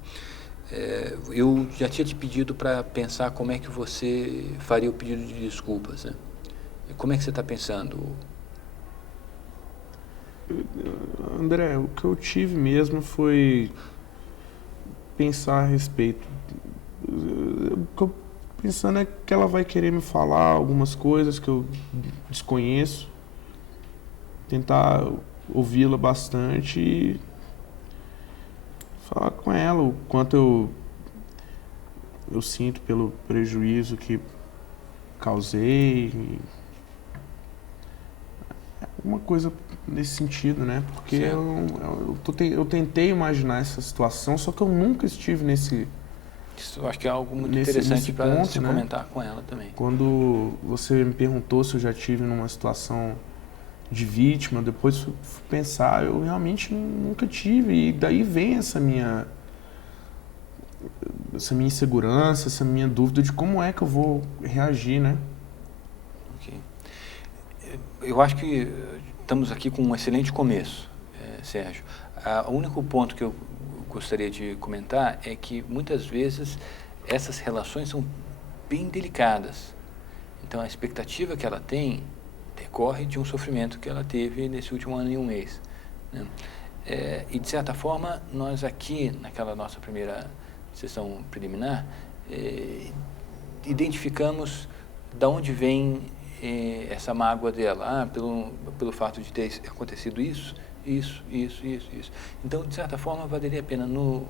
Eu já tinha te pedido para pensar como é que você faria o pedido de desculpas. Né? Como é que você está pensando? André, o que eu tive mesmo foi pensar a respeito. O que eu pensando é que ela vai querer me falar algumas coisas que eu desconheço, tentar ouvi-la bastante e falar com ela o quanto eu sinto pelo prejuízo que causei, alguma coisa nesse sentido, né? Porque eu tentei imaginar essa situação, só que eu nunca estive nesse... Isso eu acho que é algo muito interessante para se comentar com ela também. Quando você me perguntou se eu já tive numa situação de vítima, depois fui pensar, eu realmente nunca tive, e daí vem essa minha insegurança, essa minha dúvida de como é que eu vou reagir, né? Ok. Eu acho que estamos aqui com um excelente começo, Sérgio. O único ponto que eu gostaria de comentar é que muitas vezes essas relações são bem delicadas. Então a expectativa que ela tem decorre de um sofrimento que ela teve nesse último ano e um mês. Né? E de certa forma nós aqui naquela nossa primeira sessão preliminar identificamos da onde vem essa mágoa dela, pelo fato de ter acontecido isso. Então, de certa forma, valeria a pena no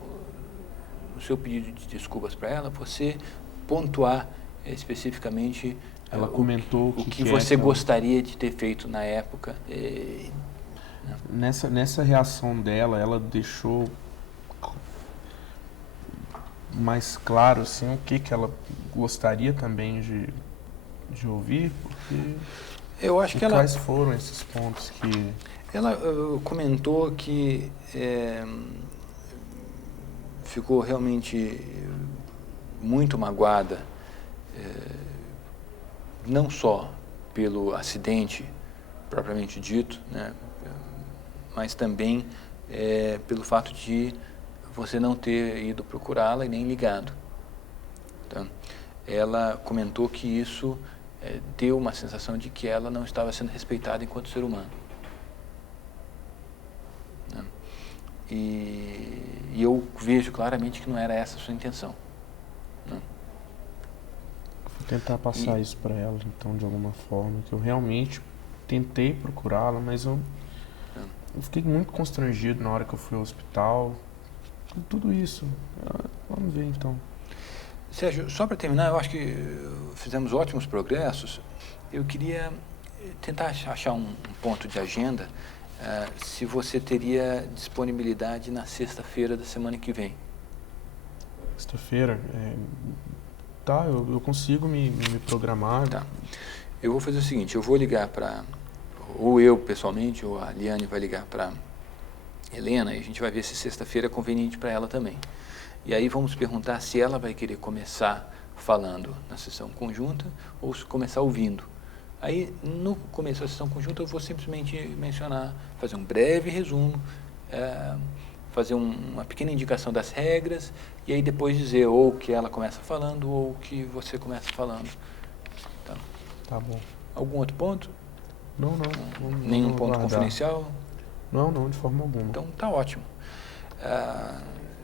seu pedido de desculpas para ela, você pontuar especificamente ela comentou o que você gostaria de ter feito na época. Nessa reação dela, ela deixou mais claro assim, o que ela gostaria também de ouvir, porque eu acho que quais foram esses pontos que... Ela comentou que ficou realmente muito magoada, não só pelo acidente propriamente dito, né, mas também pelo fato de você não ter ido procurá-la e nem ligado. Então, ela comentou que isso deu uma sensação de que ela não estava sendo respeitada enquanto ser humano. E eu vejo claramente que não era essa a sua intenção. Não. Vou tentar passar isso para ela, então, de alguma forma, que eu realmente tentei procurá-la, mas eu fiquei muito constrangido na hora que eu fui ao hospital. Tudo isso. Vamos ver, então. Sérgio, só para terminar, eu acho que fizemos ótimos progressos. Eu queria tentar achar um ponto de agenda. Se você teria disponibilidade na sexta-feira da semana que vem. Sexta-feira? Tá, eu consigo me programar. Tá. Eu vou fazer o seguinte, eu vou ligar para... Ou eu, pessoalmente, ou a Liane vai ligar para Helena e a gente vai ver se sexta-feira é conveniente para ela também. E aí vamos perguntar se ela vai querer começar falando na sessão conjunta ou se começar ouvindo. Aí, no começo da sessão conjunta, eu vou simplesmente mencionar, fazer um breve resumo, fazer uma pequena indicação das regras, e aí depois dizer ou que ela começa falando ou que você começa falando. Tá bom. Algum outro ponto? Não. Nenhum ponto confidencial? Não, de forma alguma. Então, tá ótimo.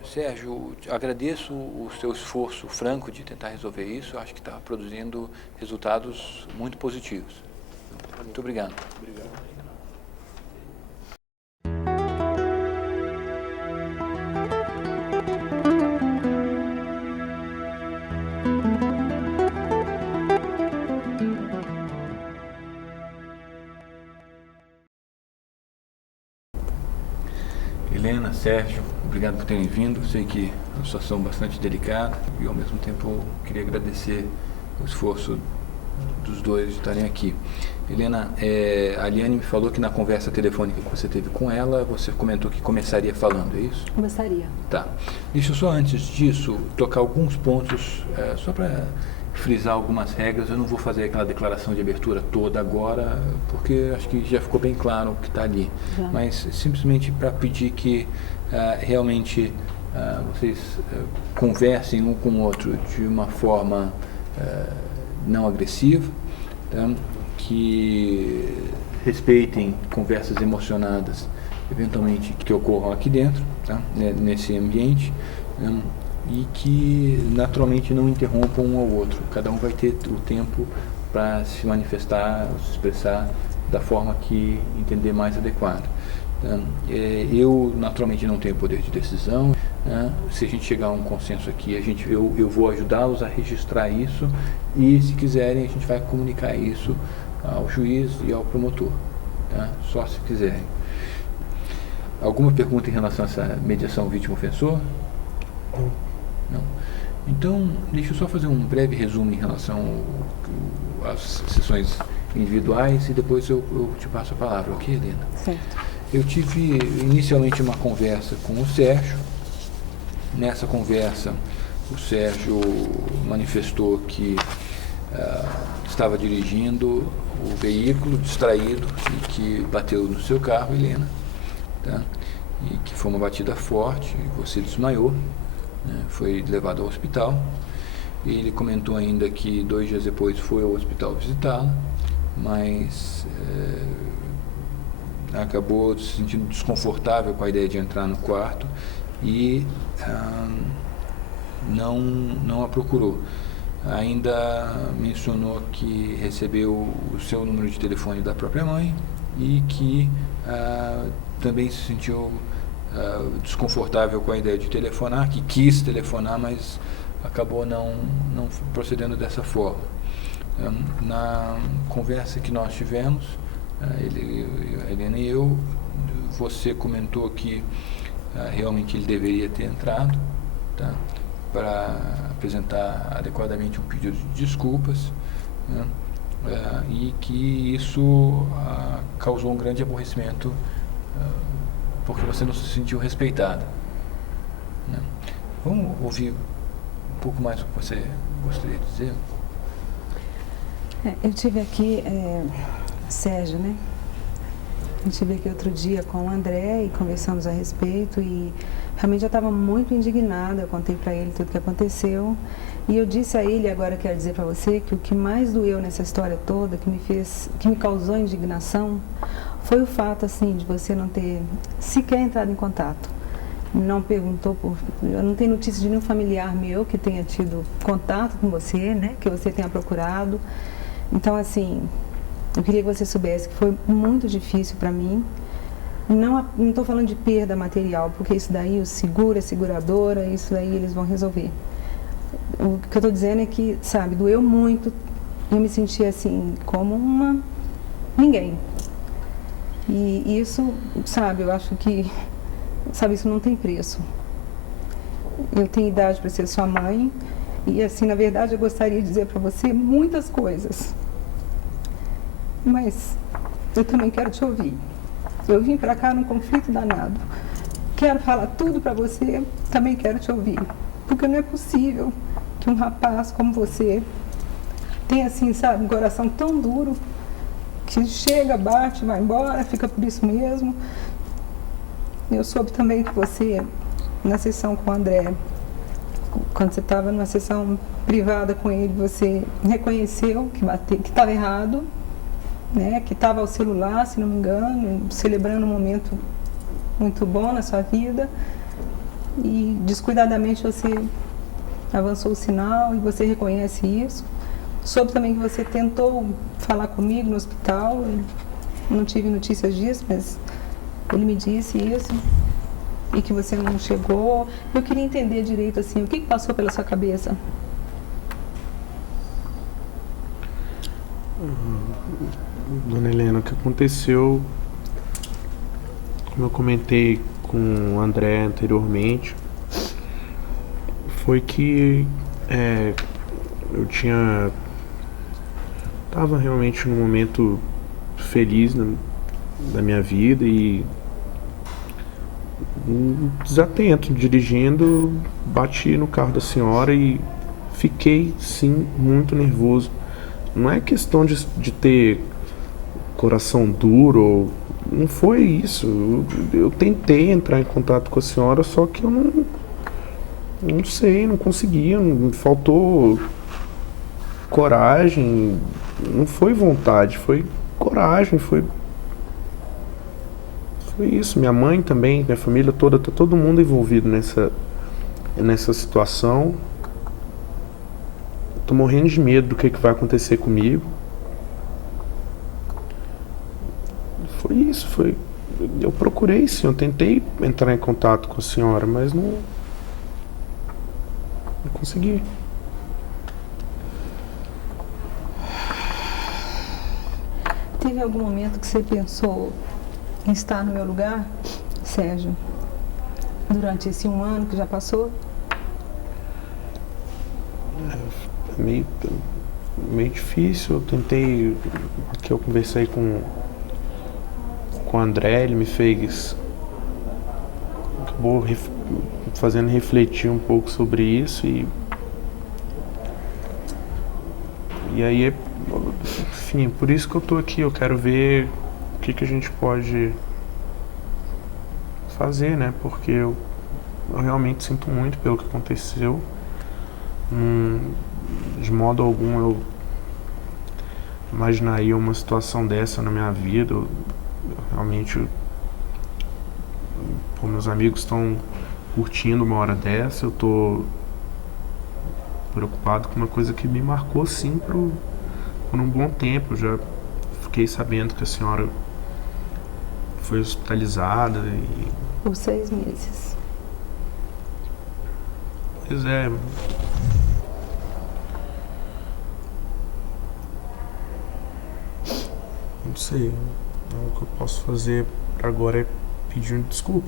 Sérgio, agradeço o seu esforço franco de tentar resolver isso. Acho que está produzindo resultados muito positivos. Muito obrigado. Helena, Sérgio, obrigado por terem vindo. Sei que é uma situação bastante delicada e, ao mesmo tempo, queria agradecer o esforço dos dois estarem aqui. Helena, a Aliane me falou que na conversa telefônica que você teve com ela, você comentou que começaria falando, é isso? Começaria. Tá. Deixa eu só, antes disso, tocar alguns pontos, só para frisar algumas regras. Eu não vou fazer aquela declaração de abertura toda agora, porque acho que já ficou bem claro o que está ali. Já. Mas simplesmente para pedir que realmente vocês conversem um com o outro de uma forma não agressiva, tá? Que respeitem conversas emocionadas, eventualmente, que ocorram aqui dentro, tá? Nesse ambiente, e que naturalmente não interrompam um ao outro. Cada um vai ter o tempo para se manifestar, se expressar da forma que entender mais adequada. Tá? Eu naturalmente não tenho poder de decisão. Se a gente chegar a um consenso aqui, eu vou ajudá-los a registrar isso, e se quiserem a gente vai comunicar isso ao juiz e ao promotor, tá? Só se quiserem. Alguma pergunta em relação a essa mediação vítima-ofensor? Não. Então, deixa eu só fazer um breve resumo em relação às sessões individuais e depois eu te passo a palavra, ok, Helena? Certo. Eu tive inicialmente uma conversa com o Sérgio. Nessa conversa, o Sérgio manifestou que estava dirigindo o veículo distraído e que bateu no seu carro, Helena, tá? E que foi uma batida forte e você desmaiou, né? Foi levado ao hospital. E ele comentou ainda que 2 dias depois foi ao hospital visitá-la, mas acabou se sentindo desconfortável com a ideia de entrar no quarto e não a procurou. Ainda mencionou que recebeu o seu número de telefone da própria mãe e que também se sentiu desconfortável com a ideia de telefonar, que quis telefonar, mas acabou não procedendo dessa forma. Na conversa que nós tivemos, a Helena e eu, você comentou que realmente ele deveria ter entrado, tá? Para apresentar adequadamente um pedido de desculpas, né? E que isso causou um grande aborrecimento porque você não se sentiu respeitada, né? Vamos ouvir um pouco mais o que você gostaria de dizer? Eu tive aqui, Sérgio, né? Eu tive aqui outro dia com o André e conversamos a respeito e realmente eu estava muito indignada. Eu contei para ele tudo o que aconteceu e eu disse a ele, agora quero dizer para você, que o que mais doeu nessa história toda, que me causou indignação, foi o fato, assim, de você não ter sequer entrado em contato. Não perguntou eu não tenho notícia de nenhum familiar meu que tenha tido contato com você, né? Que você tenha procurado. Então, assim, eu queria que você soubesse que foi muito difícil para mim. Não estou falando de perda material, porque isso daí o seguro, a seguradora, isso daí eles vão resolver. O que eu estou dizendo é que, sabe, doeu muito. Eu me senti assim, como uma ninguém. E isso, sabe, eu acho que, sabe, isso não tem preço. Eu tenho idade para ser sua mãe e, assim, na verdade, eu gostaria de dizer para você muitas coisas. Mas eu também quero te ouvir. Eu vim para cá num conflito danado. Quero falar tudo para você, também quero te ouvir. Porque não é possível que um rapaz como você tenha, assim, sabe, um coração tão duro, que chega, bate, vai embora, fica por isso mesmo. Eu soube também que você, na sessão com o André, quando você estava numa sessão privada com ele, você reconheceu que estava errado, né? Que estava ao celular, se não me engano, celebrando um momento muito bom na sua vida e descuidadamente você avançou o sinal e você reconhece isso. Soube também que você tentou falar comigo no hospital, não tive notícias disso, mas ele me disse isso e que você não chegou. Eu queria entender direito, assim, o que passou pela sua cabeça? Dona Helena, o que aconteceu, como eu comentei com o André anteriormente, foi que eu tinha estava realmente num momento feliz da minha vida e desatento, dirigindo, bati no carro da senhora e fiquei, sim, muito nervoso. Não é questão de ter coração duro, não foi isso. Eu tentei entrar em contato com a senhora, só que eu não sei, não conseguia, faltou coragem, não foi vontade, foi coragem, foi isso. Minha mãe também, minha família toda, tá todo mundo envolvido nessa situação. Tô morrendo de medo do que vai acontecer comigo. Foi isso, eu procurei sim, eu tentei entrar em contato com a senhora, mas não consegui. Teve algum momento que você pensou em estar no meu lugar, Sérgio? Durante esse 1 ano que já passou? É meio difícil. Eu tentei, aqui eu conversei com o André, ele me acabou fazendo refletir um pouco sobre isso e aí, enfim, por isso que eu tô aqui. Eu quero ver o que a gente pode fazer, né? Porque eu realmente sinto muito pelo que aconteceu. De modo algum eu imaginaria uma situação dessa na minha vida. Eu realmente, meus amigos estão curtindo uma hora dessa, eu tô preocupado com uma coisa que me marcou sim por um bom tempo. Eu já fiquei sabendo que a senhora foi hospitalizada e... Por 6 meses. Pois é. Não sei. O que eu posso fazer agora é pedir desculpa.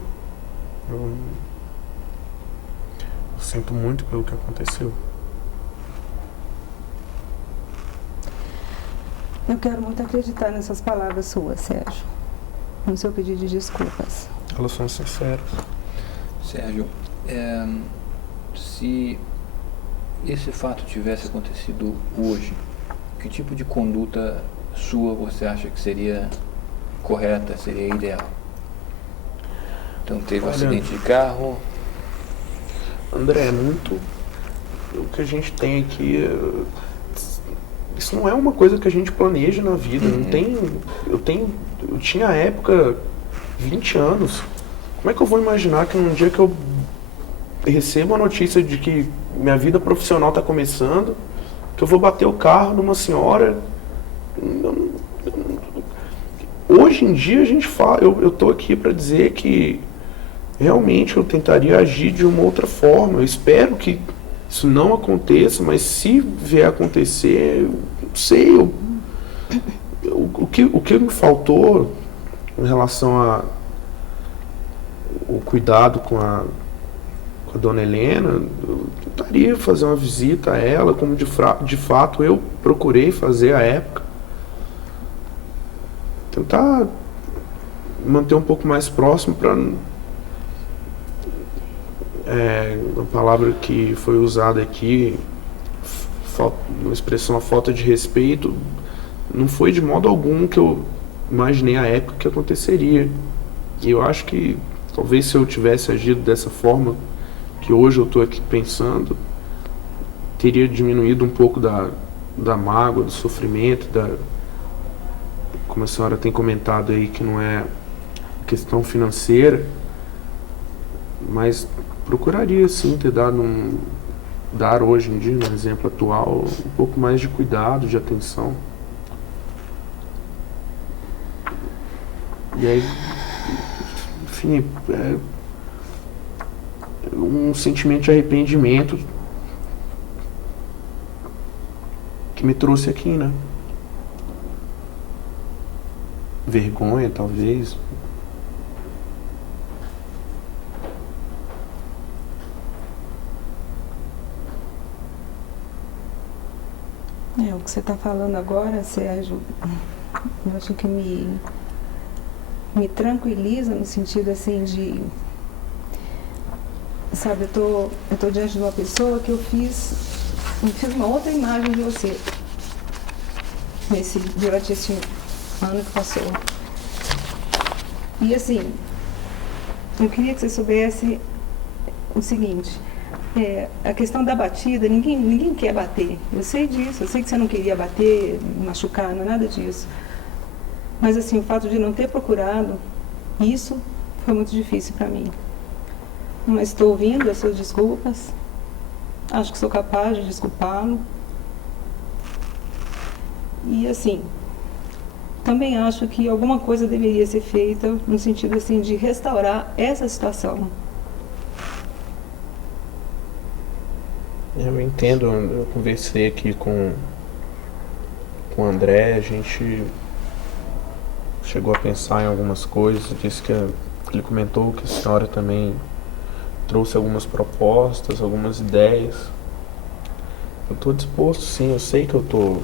Eu sinto muito pelo que aconteceu. Eu quero muito acreditar nessas palavras suas, Sérgio. No seu pedido de desculpas. Elas são sinceras. Sérgio, se esse fato tivesse acontecido hoje, que tipo de conduta sua você acha que seria correta, seria ideal? Então teve um acidente de carro. André, muito o que a gente tem aqui, isso não é uma coisa que a gente planeja na vida. Não tem, eu tinha à época 20 anos. Como é que eu vou imaginar que num dia que eu recebo a notícia de que minha vida profissional está começando, que eu vou bater o carro numa senhora? Hoje em dia a gente fala, eu tô aqui para dizer que realmente eu tentaria agir de uma outra forma. Eu espero que isso não aconteça, mas se vier a acontecer, eu não sei. O que me faltou em relação o cuidado com a dona Helena, eu tentaria fazer uma visita a ela, como de fato eu procurei fazer à época. Tentar manter um pouco mais próximo para... a palavra que foi usada aqui, uma expressão, a falta de respeito, não foi de modo algum que eu imaginei à época que aconteceria. E eu acho que talvez se eu tivesse agido dessa forma que hoje eu estou aqui pensando, teria diminuído um pouco da mágoa, do sofrimento, como a senhora tem comentado aí, que não é questão financeira, mas procuraria sim dar hoje em dia, no exemplo atual, um pouco mais de cuidado, de atenção. E aí, enfim, um sentimento de arrependimento que me trouxe aqui, né? Vergonha, talvez. O que você está falando agora, Sérgio, eu acho que me tranquiliza no sentido assim de, sabe, eu tô diante de uma pessoa que eu fiz uma outra imagem de você durante esse ano que passou. E assim, eu queria que você soubesse o seguinte, a questão da batida, ninguém quer bater. Eu sei disso, eu sei que você não queria bater, machucar, não é nada disso. Mas assim, o fato de não ter procurado, isso foi muito difícil para mim. Mas estou ouvindo as suas desculpas, acho que sou capaz de desculpá-lo. E assim, também acho que alguma coisa deveria ser feita no sentido assim de restaurar essa situação. Eu entendo, eu conversei aqui com o André, a gente chegou a pensar em algumas coisas, disse que ele comentou que a senhora também trouxe algumas propostas, algumas ideias. Eu estou disposto, sim, eu sei que eu estou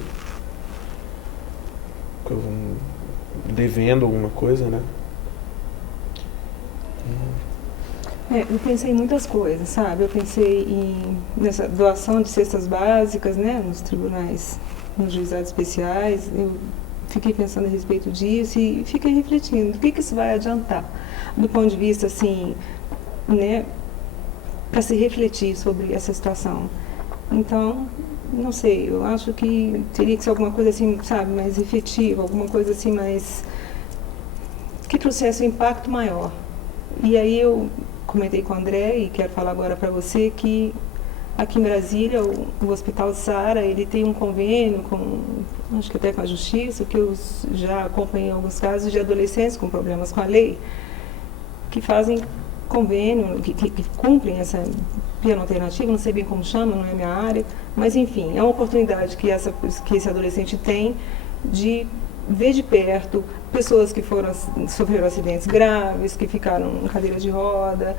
devendo alguma coisa, né? Eu pensei em muitas coisas, sabe? Eu pensei nessa doação de cestas básicas, né, nos tribunais, nos juizados especiais. Eu fiquei pensando a respeito disso e fiquei refletindo. O que isso vai adiantar? Do ponto de vista, assim, né, para se refletir sobre essa situação. Então, não sei, eu acho que teria que ser alguma coisa assim, sabe, mais efetiva, alguma coisa assim mais... que trouxesse um impacto maior. E aí eu comentei com o André e quero falar agora para você que aqui em Brasília o Hospital Sara, ele tem um convênio com, acho que até com a Justiça, que eu já acompanhei alguns casos de adolescentes com problemas com a lei, que fazem convênio, que cumprem essa piano alternativa, não sei bem como chama, não é minha área, mas enfim, é uma oportunidade que esse adolescente tem de ver de perto pessoas que sofreram acidentes graves, que ficaram em cadeira de roda,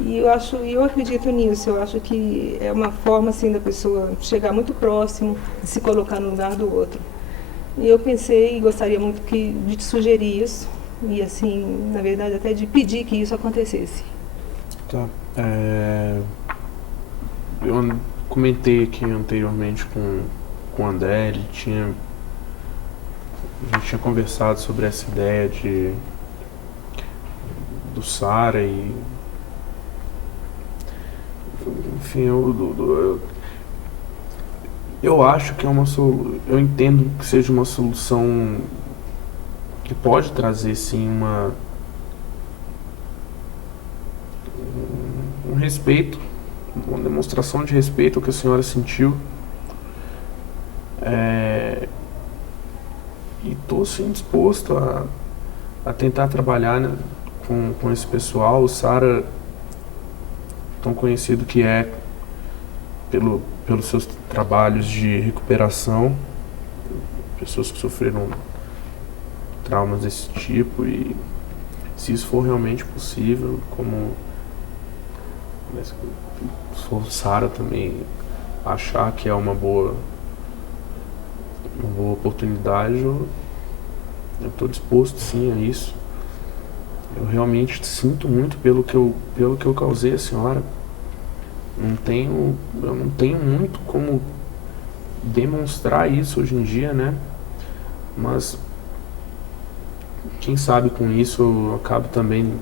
e eu acredito nisso. Eu acho que é uma forma assim da pessoa chegar muito próximo, de se colocar no lugar do outro. E eu pensei e gostaria muito de te sugerir isso e assim, na verdade, até de pedir que isso acontecesse. Tá. Eu comentei aqui anteriormente com o André, a gente tinha conversado sobre essa ideia do Sara e... Enfim, eu acho que é uma solução... Eu entendo que seja uma solução que pode trazer, sim, um respeito, uma demonstração de respeito ao que a senhora sentiu. E estou sim disposto a tentar trabalhar, né, com esse pessoal. O Sara, tão conhecido que é pelos seus trabalhos de recuperação, pessoas que sofreram traumas desse tipo, e se isso for realmente possível, como se o Sara também achar que é uma boa oportunidade, eu estou disposto sim a isso. Eu realmente sinto muito pelo que eu causei a senhora. Eu não tenho muito como demonstrar isso hoje em dia, né? Mas quem sabe com isso eu acabo também,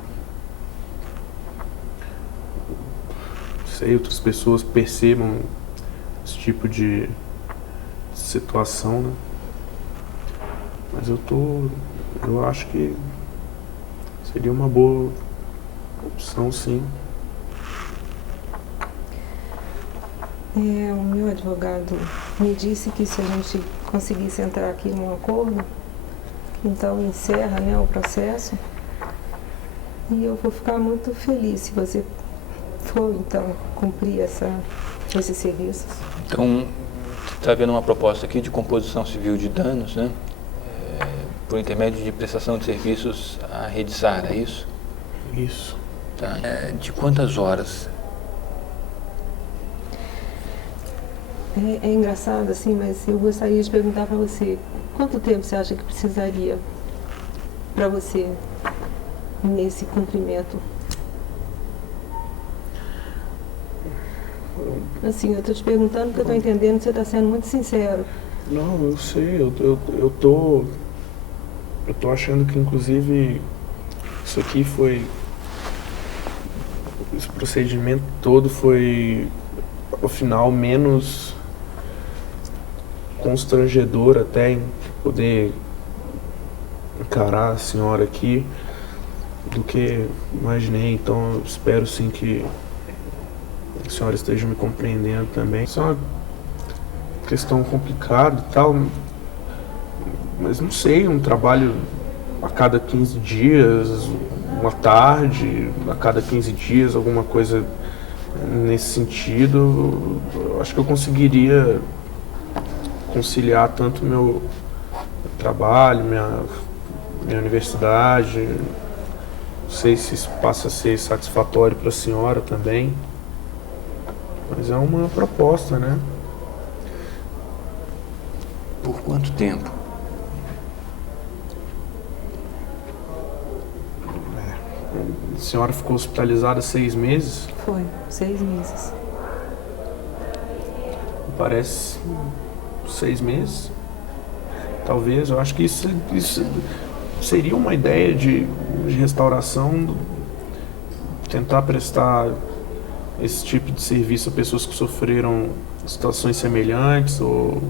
sei, outras pessoas percebam esse tipo de situação, né? Mas eu acho que seria uma boa opção, sim. O meu advogado me disse que se a gente conseguisse entrar aqui num acordo, então encerra, né, o processo. E eu vou ficar muito feliz se você for, então, cumprir esses serviços. Então, está havendo uma proposta aqui de composição civil de danos, né? Por intermédio de prestação de serviços à rede Sara, é isso? Isso. Tá. De quantas horas? É engraçado, assim, mas eu gostaria de perguntar para você, quanto tempo você acha que precisaria para você nesse cumprimento? Assim, eu estou te perguntando porque eu estou entendendo que você está sendo muito sincero. Não, eu sei, eu tô achando que inclusive isso aqui foi, esse procedimento todo foi, ao final, menos constrangedor até em poder encarar a senhora aqui do que imaginei. Então eu espero sim que a senhora esteja me compreendendo também. Isso é uma questão complicada e tal, mas não sei, um trabalho a cada 15 dias, uma tarde, a cada 15 dias, alguma coisa nesse sentido, eu acho que eu conseguiria conciliar tanto meu trabalho, minha universidade. Não sei se isso passa a ser satisfatório para a senhora também, mas é uma proposta, né? Por quanto tempo? A senhora ficou hospitalizada 6 meses? Foi, 6 meses. Parece 6 meses. Talvez, eu acho que isso seria uma ideia de restauração, tentar prestar esse tipo de serviço a pessoas que sofreram situações semelhantes ou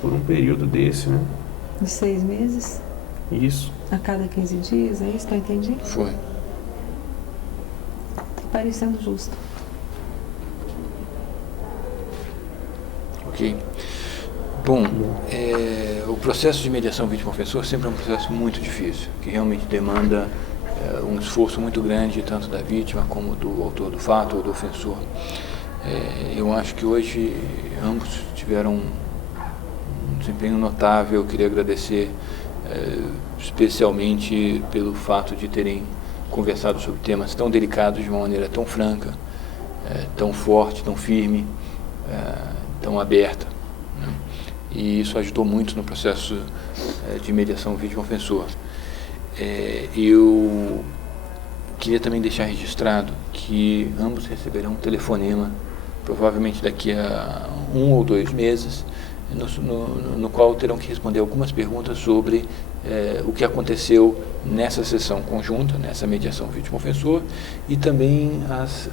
por um período desse, né? De 6 meses? Isso. A cada 15 dias, é isso que eu entendi? Foi. Tá parecendo justo. Ok. Bom, o processo de mediação vítima-ofensor sempre é um processo muito difícil, que realmente demanda um esforço muito grande, tanto da vítima como do autor do fato ou do ofensor. Eu acho que hoje ambos tiveram um desempenho notável. Eu queria agradecer especialmente pelo fato de terem conversado sobre temas tão delicados de uma maneira tão franca, tão forte, tão firme, tão aberta, né? E isso ajudou muito no processo de mediação vítima-ofensor. Eu queria também deixar registrado que ambos receberão um telefonema, provavelmente daqui a 1 ou 2 meses, no qual terão que responder algumas perguntas sobre o que aconteceu nessa sessão conjunta, nessa mediação vítima-ofensor, e também as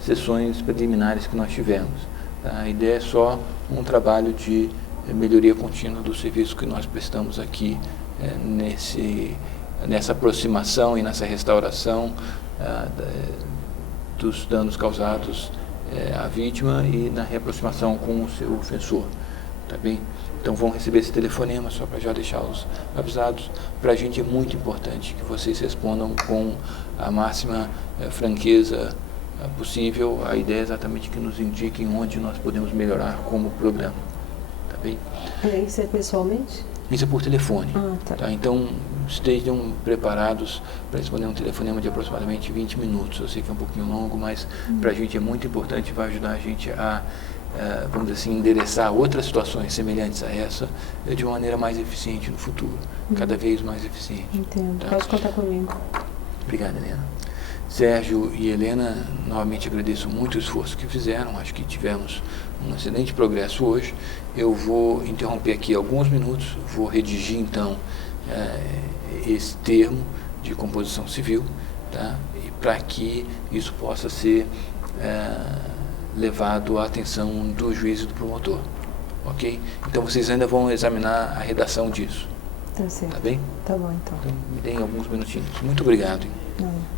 sessões preliminares que nós tivemos. Tá? A ideia é só um trabalho de melhoria contínua do serviço que nós prestamos aqui nessa aproximação e nessa restauração dos danos causados à vítima e na reaproximação com o seu ofensor. Tá bem? Então vão receber esse telefonema, só para já deixá-los avisados. Para a gente é muito importante que vocês respondam com a máxima franqueza possível. A ideia é exatamente que nos indiquem onde nós podemos melhorar como programa. Tá bem? Isso é pessoalmente? Isso é por telefone. Tá. Tá? Então estejam preparados para responder um telefonema de aproximadamente 20 minutos. Eu sei que é um pouquinho longo, mas para a gente é muito importante, vai ajudar a gente a vamos dizer assim, endereçar outras situações semelhantes a essa de uma maneira mais eficiente no futuro, cada vez mais eficiente. Entendo. Tá? Pode contar comigo. Obrigado, Helena. Sérgio e Helena, novamente agradeço muito o esforço que fizeram. Acho que tivemos um excelente progresso hoje. Eu vou interromper aqui alguns minutos, vou redigir então esse termo de composição civil, tá? E para que isso possa ser levado à atenção do juiz e do promotor, ok? Então vocês ainda vão examinar a redação disso. Tá certo. Tá bem? Tá bom, então. Então me deem alguns minutinhos. Muito obrigado. Hein? Não.